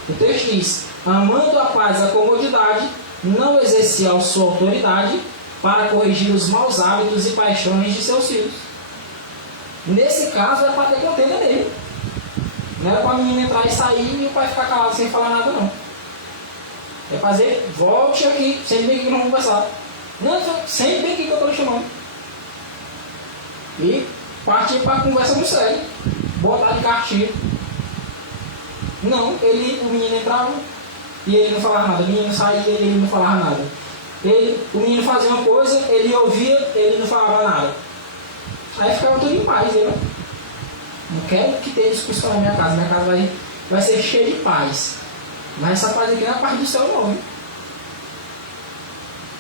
O texto diz, amando a paz e a comodidade, não exercia a sua autoridade para corrigir os maus hábitos e paixões de seus filhos. Nesse caso, era para ter contenda nele. Não era para a menina entrar e sair e o pai ficar calado sem falar nada, não. É fazer, volte aqui, sempre bem aqui que nós vamos conversar. Não, sempre bem aqui que eu estou lhe chamando. E partir para a conversa no sério. Botar de cartilha. Não, o menino entrava e ele não falava nada. O menino saía e ele não falava nada. O menino fazia uma coisa, ele ouvia, ele não falava nada. Aí ficava tudo em paz, né? Não quero que tenha discussão na minha casa. Minha casa vai ser cheia de paz. Mas essa paz aqui não é a paz do céu, não. Hein?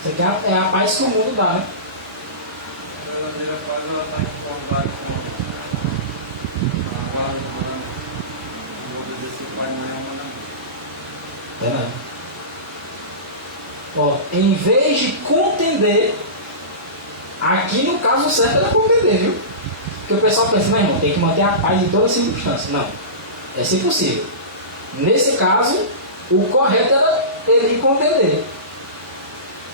Isso aqui é a paz que o mundo dá, né? A verdadeira paz ela está em contato com a palavra humana. Não vou obedecer o pai não é humanamente. É nada. Ó, em vez de contender, aqui no caso certo era contender, viu? Porque o pessoal pensa, meu irmão, tem que manter a paz em todas as circunstâncias. Não, é impossível. Nesse caso, o correto era ele contender.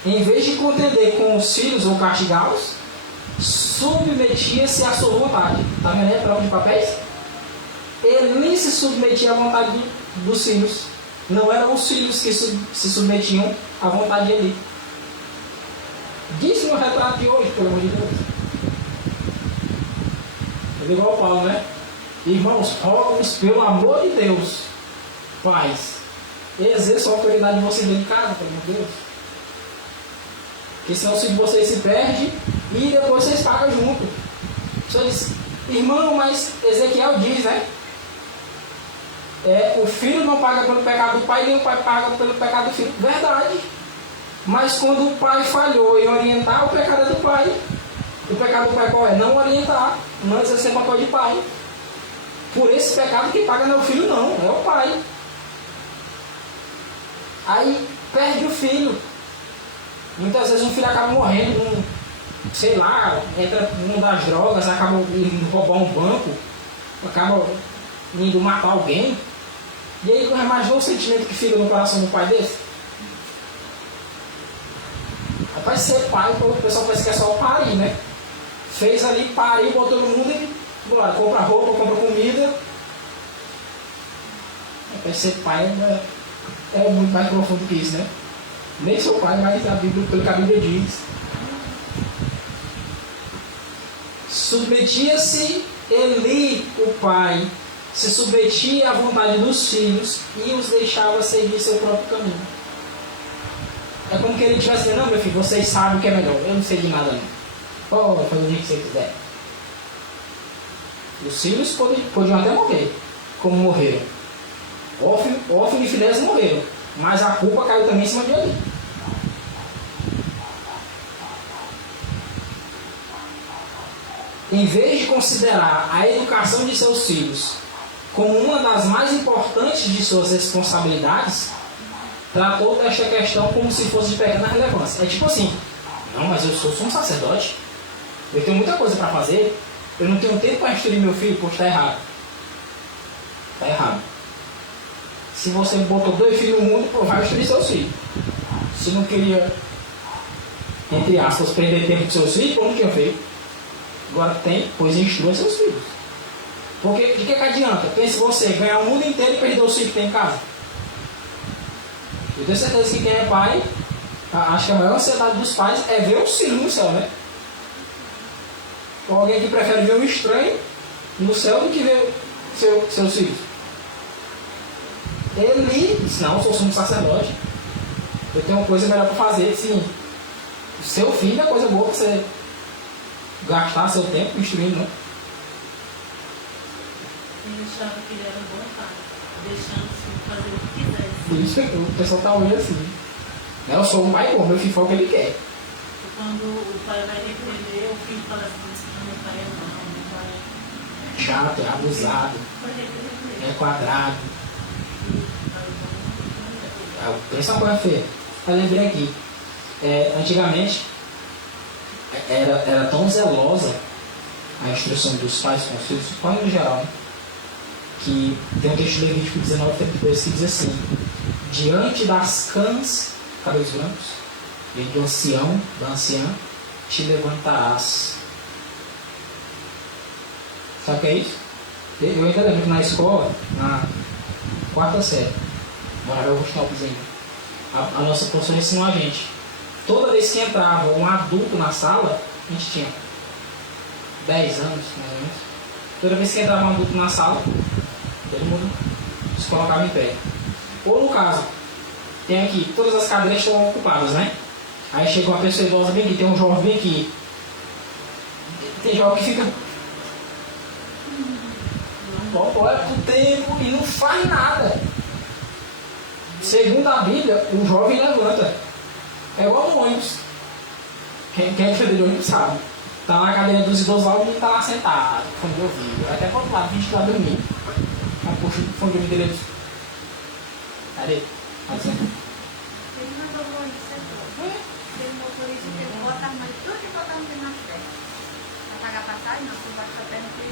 Em vez de contender com os filhos ou castigá-los, submetia-se à sua vontade. Está vendo aí a prova de papéis? Ele se submetia à vontade dos filhos. Não eram os filhos que se submetiam à vontade de Eli. Diz no retrato de hoje, pelo amor de Deus. É igual o Paulo, né? Irmãos, rogo-vos pelo amor de Deus, pais, exerçam a autoridade de vocês dentro de casa, pelo amor de Deus. Porque senão o filho de vocês se perde e depois vocês pagam junto. O senhor diz, irmão, mas Ezequiel diz, né? O filho não paga pelo pecado do pai, nem o pai paga pelo pecado do filho. Verdade. Mas quando o pai falhou em orientar, o pecado é do pai. O pecado do pai qual é? Não orientar, não exercer papel de pai. Por esse pecado quem paga não é o filho, não, é o pai. Aí perde o filho. Muitas vezes um filho acaba morrendo, sei lá, entra no mundo das drogas, acaba indo roubar um banco, acaba indo matar alguém. E aí imaginou o sentimento que fica no coração do pai desse? Rapaz, ser pai, o pessoal pensa que é só parir, né? Fez ali, pariu, botou no mundo e bora, compra roupa, compra comida. Rapaz, ser pai é muito mais profundo que isso, né? Nem seu pai, mas a Bíblia, pelo que a Bíblia diz. Submetia-se Eli, o pai, se submetia à vontade dos filhos e os deixava seguir seu próprio caminho. É como que ele estivesse dizendo, não, meu filho, vocês sabem o que é melhor, eu não sei de nada não. Pode fazer o que você quiser. Os filhos podiam até morrer, como morreram. Ófilo e Finéias morreram, mas a culpa caiu também em cima de Eli. Em vez de considerar a educação de seus filhos como uma das mais importantes de suas responsabilidades, tratou desta questão como se fosse de pequena relevância. É tipo assim, não, mas eu sou um sacerdote, eu tenho muita coisa para fazer, eu não tenho tempo para instruir meu filho, pois está errado. Está errado. Se você botou 2 filhos no mundo, vai instruir seus filhos. Se não queria, entre aspas, perder tempo com seus filhos, não tinha feito. Agora tem, pois instrua seus filhos. Porque de que adianta? Pense você ganhar o mundo inteiro e perder os filhos que tem em casa. Eu tenho certeza que quem é pai, acho que a maior ansiedade dos pais é ver os filhos no céu, né? Ou alguém que prefere ver um estranho no céu do que ver seus filhos. Ele disse, não, eu sou sumo sacerdote. Eu tenho uma coisa melhor para fazer. Sim, o seu filho é coisa boa para você gastar seu tempo instruindo, né? Ele achava que ele era um bom pai, deixando o filho fazer o que quisesse. Por isso que o pessoal está olhando assim. Eu sou um pai bom, meu filho faz o que ele quer. E quando o pai vai repreender, o filho fala assim, meu pai é mau, meu pai É chato, é abusado, é quadrado. Pensa uma coisa feia. Eu lembrei aqui. Antigamente era tão zelosa a instrução dos pais com os filhos, pai no geral, né? Que tem um texto de Levítico 19:32 que diz assim: diante das cãs, cabelos brancos, diante do ancião, da anciã, te levantarás. Sabe o que é isso? Eu ainda lembro que na escola, na 4ª série, morava em Agostópolis ainda, a nossa professora ensinou a gente. Toda vez que entrava um adulto na sala, a gente tinha 10 anos, mais ou menos. Toda vez que entrava um adulto na sala, todo mundo se colocava em pé. Ou no caso, tem aqui, todas as cadeiras estão ocupadas, né? Aí chega uma pessoa idosa bem aqui, tem um jovem bem aqui. Tem jovem que fica olha pro tempo e não faz nada. Segundo a Bíblia, o jovem levanta. É igual no ônibus. Quem é que de ônibus sabe? Tá na cadeira dos idosos lá, o menino tá lá sentado, fone de ouvido. Até pro outro lado, 20 lá dormindo. Aí puxa o fone de ouvido dele. Cadê? Assim. Ele mandou o motorista todo. Ele motorista que bota a mãe tudo e botar no na frente. Vai pagar passagem? Não, você bate a perna que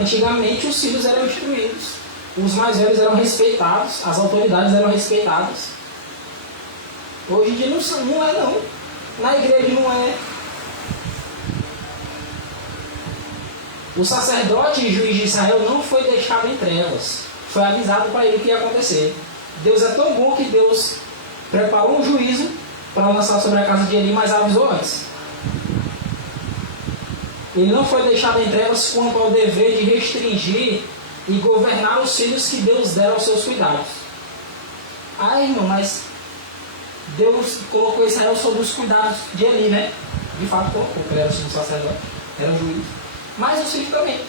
Antigamente os filhos eram instruídos, os mais velhos eram respeitados, as autoridades eram respeitadas. Hoje em dia não é não. Na igreja não é. O sacerdote e juiz de Israel não foi deixado em trevas. Foi avisado para ele o que ia acontecer. Deus é tão bom que Deus preparou um juízo para lançar sobre a casa de Eli, mas avisou antes. Ele não foi deixado em trevas quanto ao dever de restringir e governar os filhos que Deus dera aos seus cuidados. Ah, irmão, mas Deus colocou Israel sob os cuidados de Eli, né? De fato colocou, porque ele era o sumo sacerdote, era o juiz. Mas os filhos também.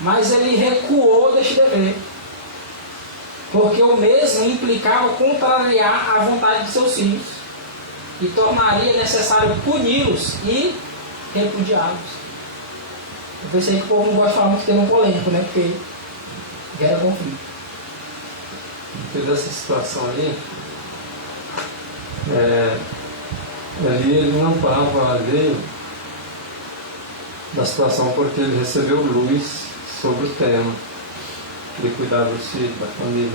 Mas ele recuou deste dever. Porque o mesmo implicava contrariar a vontade de seus filhos. E tornaria necessário puni-los e repudiá-los. Eu pensei que o povo não gosta de falar muito termo polêmico, né? Porque gera conflito. Porque dessa situação ali, ali ele não estava alheio da situação porque ele recebeu luz sobre o tema de cuidar dos filhos, da família.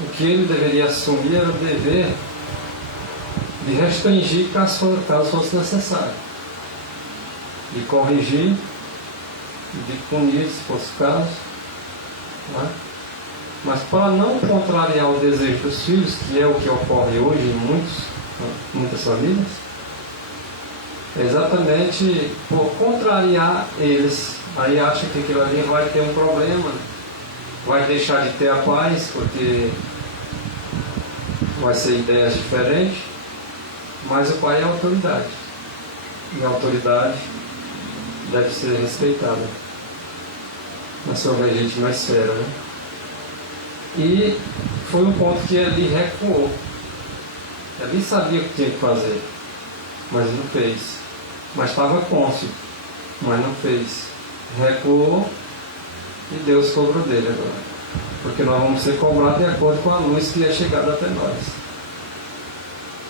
O que ele deveria assumir era o dever de restringir caso fosse necessário, de corrigir, de punir se fosse o caso, né? Mas para não contrariar o desejo dos filhos, que é o que ocorre hoje em muitas famílias, é exatamente por contrariar eles. Aí acha que aquilo ali vai ter um problema, vai deixar de ter a paz, porque vai ser ideias diferentes, mas o pai é a autoridade. E a autoridade deve ser respeitada na sua legítima esfera, né? E foi um ponto que ele recuou. Ele sabia o que tinha que fazer, mas não fez. Mas estava cônscio, mas não fez. Recuou e Deus cobrou dele agora. Porque nós vamos ser cobrados de acordo com a luz que é chegada até nós.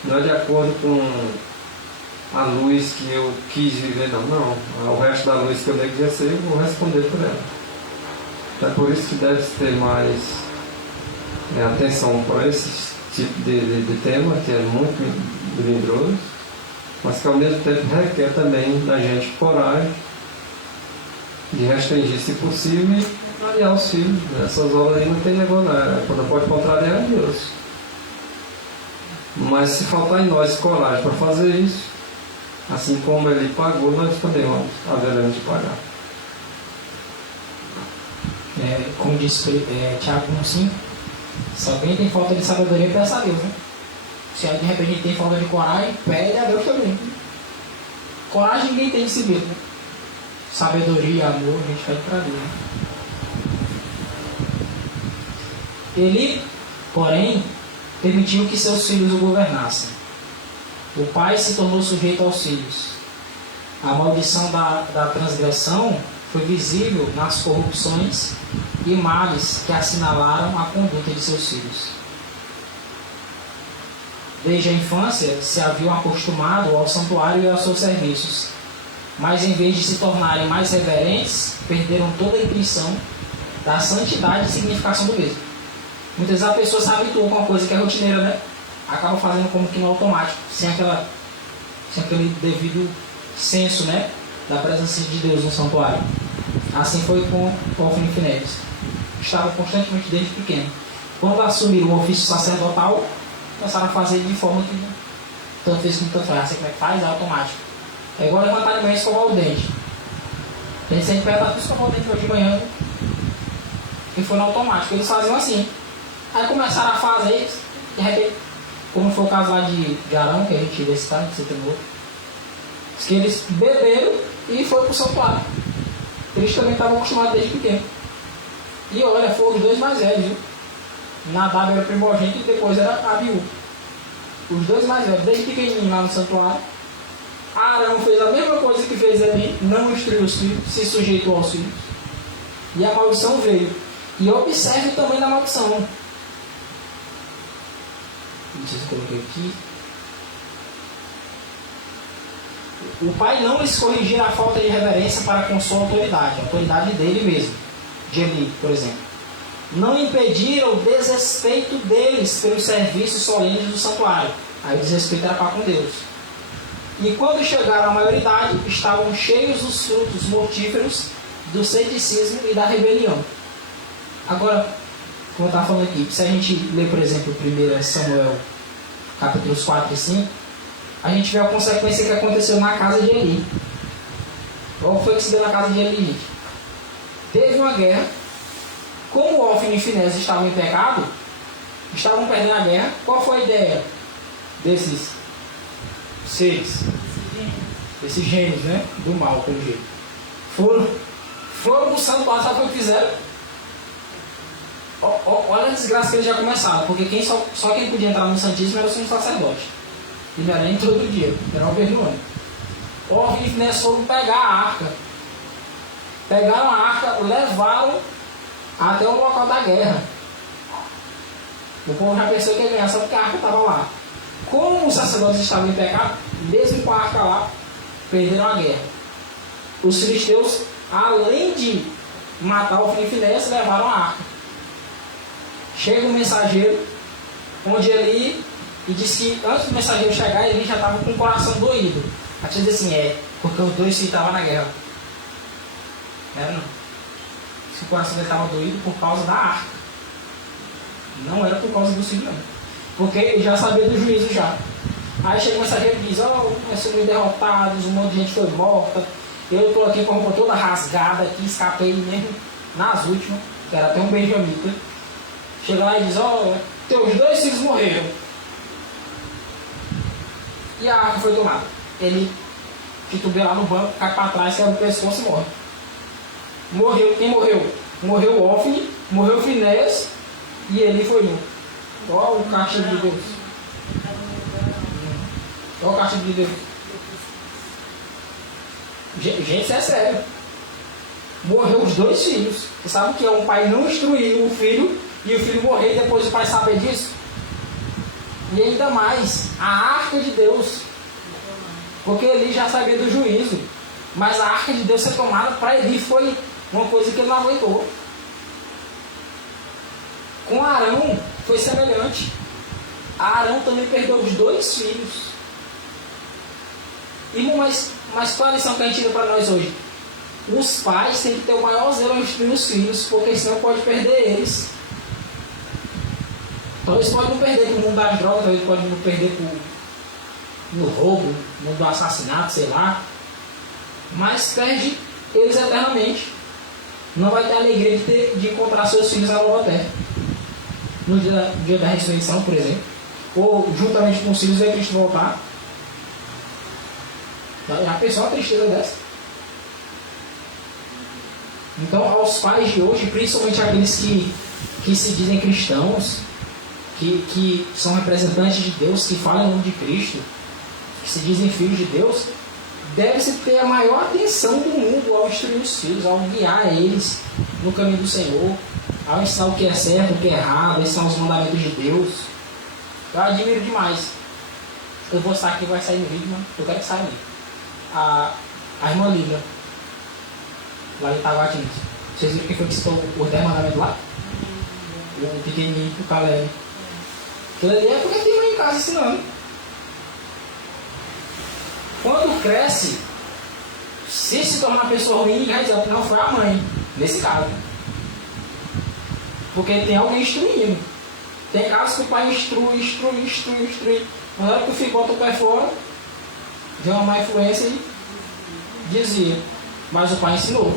Não é de acordo com a luz que eu quis viver, não. O resto da luz que eu negligenciei, eu vou responder por ela. É por isso que deve ter mais atenção para esse tipo de tema, que é muito melindroso, mas que ao mesmo tempo requer também da gente coragem de restringir, se possível, e contrariar os filhos. Essas horas aí não tem negócio, não. Quando pode contrariar é Deus. Mas se faltar em nós coragem para fazer isso, assim como ele pagou, nós também haveremos de pagar. Como disse Tiago 1,5, se alguém tem falta de sabedoria, peça a Deus, né? Se de repente tem falta de coragem, pede a Deus também. Coragem ninguém tem de si mesmo, né? Sabedoria e amor a gente pede para Deus, né? Ele, porém, permitiu que seus filhos o governassem. O pai se tornou sujeito aos filhos. A maldição da transgressão foi visível nas corrupções e males que assinalaram a conduta de seus filhos. Desde a infância se haviam acostumado ao santuário e aos seus serviços, mas em vez de se tornarem mais reverentes, perderam toda a intuição da santidade e significação do mesmo. Muitas vezes a pessoa se habituou com uma coisa que é rotineira, né? Acaba fazendo como que no automático, sem aquele devido senso, né? Da presença de Deus no santuário. Assim foi com Hofni e Finéias. Estavam constantemente desde pequeno. Quando assumiram o ofício sacerdotal, começaram a fazer de forma que tanto fez como tanto faz. Assim como é que faz? É automático. É igual levantar de manhã e escovar o dente. A gente sempre pergunta, escovar o dente hoje de manhã. E foi no automático. Eles faziam assim. Aí começaram a fazer, de repente, como foi o caso lá de Arão, que a gente vê esse cara, que você tem outro. Diz que eles beberam e foram para o santuário. Eles também estavam acostumados desde pequeno. E olha, foram os dois mais velhos, viu? Nadab era primogênito e depois era Abiú. Os dois mais velhos, desde pequenininho lá no santuário. Arão fez a mesma coisa que fez ali, não instruiu os filhos, se sujeitou aos filhos. E a maldição veio. E observe o tamanho da maldição. Não sei se eu coloquei aqui. O pai não lhes corrigira a falta de reverência para com sua autoridade, a autoridade dele mesmo, de Eli, por exemplo. Não impediram o desrespeito deles pelos serviços solenes do santuário. Aí o desrespeito era para com Deus. E quando chegaram à maioridade, estavam cheios dos frutos mortíferos do sedicismo e da rebelião. Agora, como eu estava falando aqui, se a gente ler, por exemplo, 1 Samuel, capítulos 4 e 5, a gente vê a consequência que aconteceu na casa de Eli. Qual foi que se deu na casa de Eli, gente? Teve uma guerra. Como Ofni e Finés estavam em pecado, estavam perdendo a guerra, qual foi a ideia desses seres? Esses gênios, né? Do mal, pelo jeito. Foram no santuário, sabe o que fizeram? Olha a desgraça que eles já começaram, porque só quem podia entrar no Santíssimo era o sumo sacerdote. E não era nem todo dia, era uma vez no ano. Ofni e Finés foram pegar a arca. Pegaram a arca, levaram até o local da guerra. O povo já pensou que ia ganhar, só porque a arca estava lá. Como os sacerdotes estavam em pecado, mesmo com a arca lá, perderam a guerra. Os filisteus, além de matar o Ofni e Finés, levaram a arca. Chega um mensageiro, onde Eli, e diz que antes do mensageiro chegar, ele já estava com o coração doído. A tia diz assim, porque os dois filhos estavam na guerra. Não era não. O coração dele estava doído por causa da arca. Não era por causa do filho, não. Porque ele já sabia do juízo já. Aí chega o mensageiro e diz, nós somos derrotados, um monte de gente foi morta. Eu estou aqui com a roupa toda rasgada, aqui, escapei mesmo nas últimas, que era até um benjamita. Chega lá e diz, teus dois filhos morreram. E a arca foi tomada. Ele titubeia lá no banco, cai para trás, quebra o pescoço e morre. Morreu. Quem morreu? Morreu o Ofni, morreu o Finés e ele foi um. Olha o castigo de Deus. Olha o castigo de Deus. Gente, isso é sério. Morreu os dois filhos. Você sabe o que é um pai não instruir o filho e o filho morrer e depois o pai saber disso? E ainda mais, a arca de Deus. Porque ele já sabia do juízo. Mas a arca de Deus ser tomada para ele foi uma coisa que ele não aguentou. Com Arão foi semelhante. Arão também perdeu os dois filhos. Irmão, mas qual a lição que a gente tira para nós hoje? Os pais têm que ter o maior zelo ao instruir os filhos, porque senão pode perder eles. Talvez pode não perder para o mundo das drogas, talvez pode não perder no roubo, no mundo do assassinato, sei lá. Mas perde eles eternamente. Não vai ter alegria de encontrar seus filhos na nova terra. No dia da ressurreição, por exemplo. Ou juntamente com os filhos ver Cristo voltar. Já pensou uma tristeza dessa? Então, aos pais de hoje, principalmente aqueles que se dizem cristãos, que são representantes de Deus, que falam em nome de Cristo, que se dizem filhos de Deus, deve-se ter a maior atenção do mundo ao instruir os filhos, ao guiar eles no caminho do Senhor, ao ensinar o que é certo, o que é errado, ensinar os mandamentos de Deus. Eu admiro demais. Eu vou sair aqui, vai sair no vídeo, mas eu quero que saia ali. A irmã Lívia, lá em Taguatinga. Vocês viram que foi que citou os 10 mandamentos lá? O pequenininho, o Caleb. Aquilo ali é porque tem mãe em casa ensinando. Quando cresce, se tornar uma pessoa ruim, vai dizer, não foi a mãe, nesse caso. Porque tem alguém instruindo. Tem casos que o pai instrui. Na hora que o filho bota o pé fora, deu uma má influência e dizia. Mas o pai ensinou.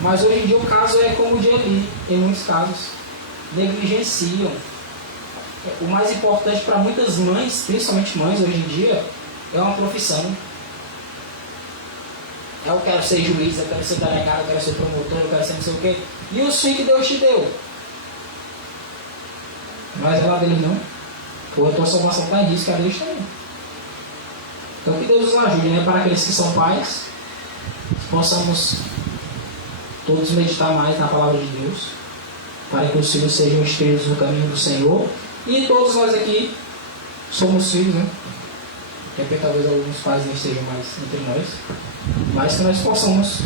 Mas hoje em dia o caso é como o de Eli, em muitos casos. Negligenciam. O mais importante para muitas mães, principalmente mães hoje em dia, é uma profissão. Eu quero ser juiz, eu quero ser delegado, eu quero ser promotor, eu quero ser não sei o quê. E os filhos que Deus te deu? Não vai zelar deles não. Ou a tua salvação está em risco, a Deus também. Então que Deus nos ajude, né? Para aqueles que são pais, possamos todos meditar mais na palavra de Deus, para que os filhos sejam instruídos no caminho do Senhor. E todos nós aqui somos filhos, né? De repente talvez alguns pais não estejam mais entre nós, mas que nós possamos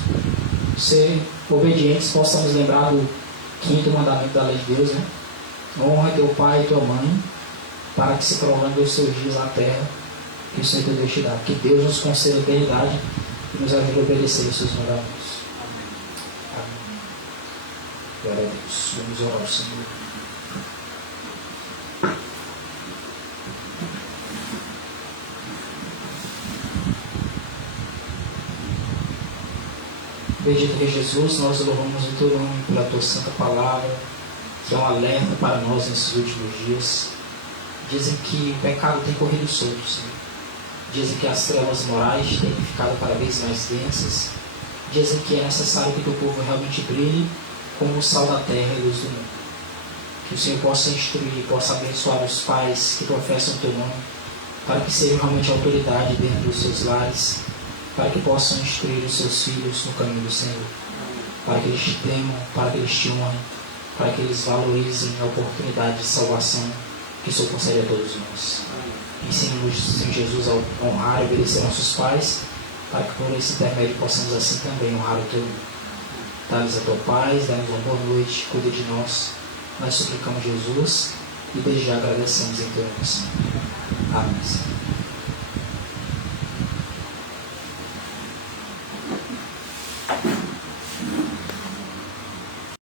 ser obedientes, possamos lembrar do 5º mandamento da lei de Deus, né? Honra teu pai e tua mãe, para que se prolongue os seus dias na terra que o Senhor teu Deus te dá. Que Deus nos conceda eternidade e nos ajude a obedecer os seus mandamentos. Amém. Glória a Deus. Vamos orar ao Senhor. Bendito Rei Jesus, nós louvamos o teu nome pela tua santa palavra, que é um alerta para nós nesses últimos dias. Dizem que o pecado tem corrido solto, Senhor. Dizem que as trevas morais têm ficado cada vez mais densas. Dizem que é necessário que teu povo realmente brilhe como o sal da terra e luz do mundo. Que o Senhor possa instruir, possa abençoar os pais que professam o teu nome, para que sejam realmente autoridade dentro dos seus lares, para que possam instruir os seus filhos no caminho do Senhor, para que eles te temam, para que eles te honrem, para que eles valorizem a oportunidade de salvação que o Senhor concede a todos nós. Ensina-nos, Senhor Jesus, a honrar e obedecer nossos pais, para que por esse intermédio possamos assim também honrar o teu nome. Dá-nos a tua paz, dá-nos uma boa noite, cuida de nós. Nós suplicamos Jesus e desde já agradecemos em teu nome, Senhor. Amém.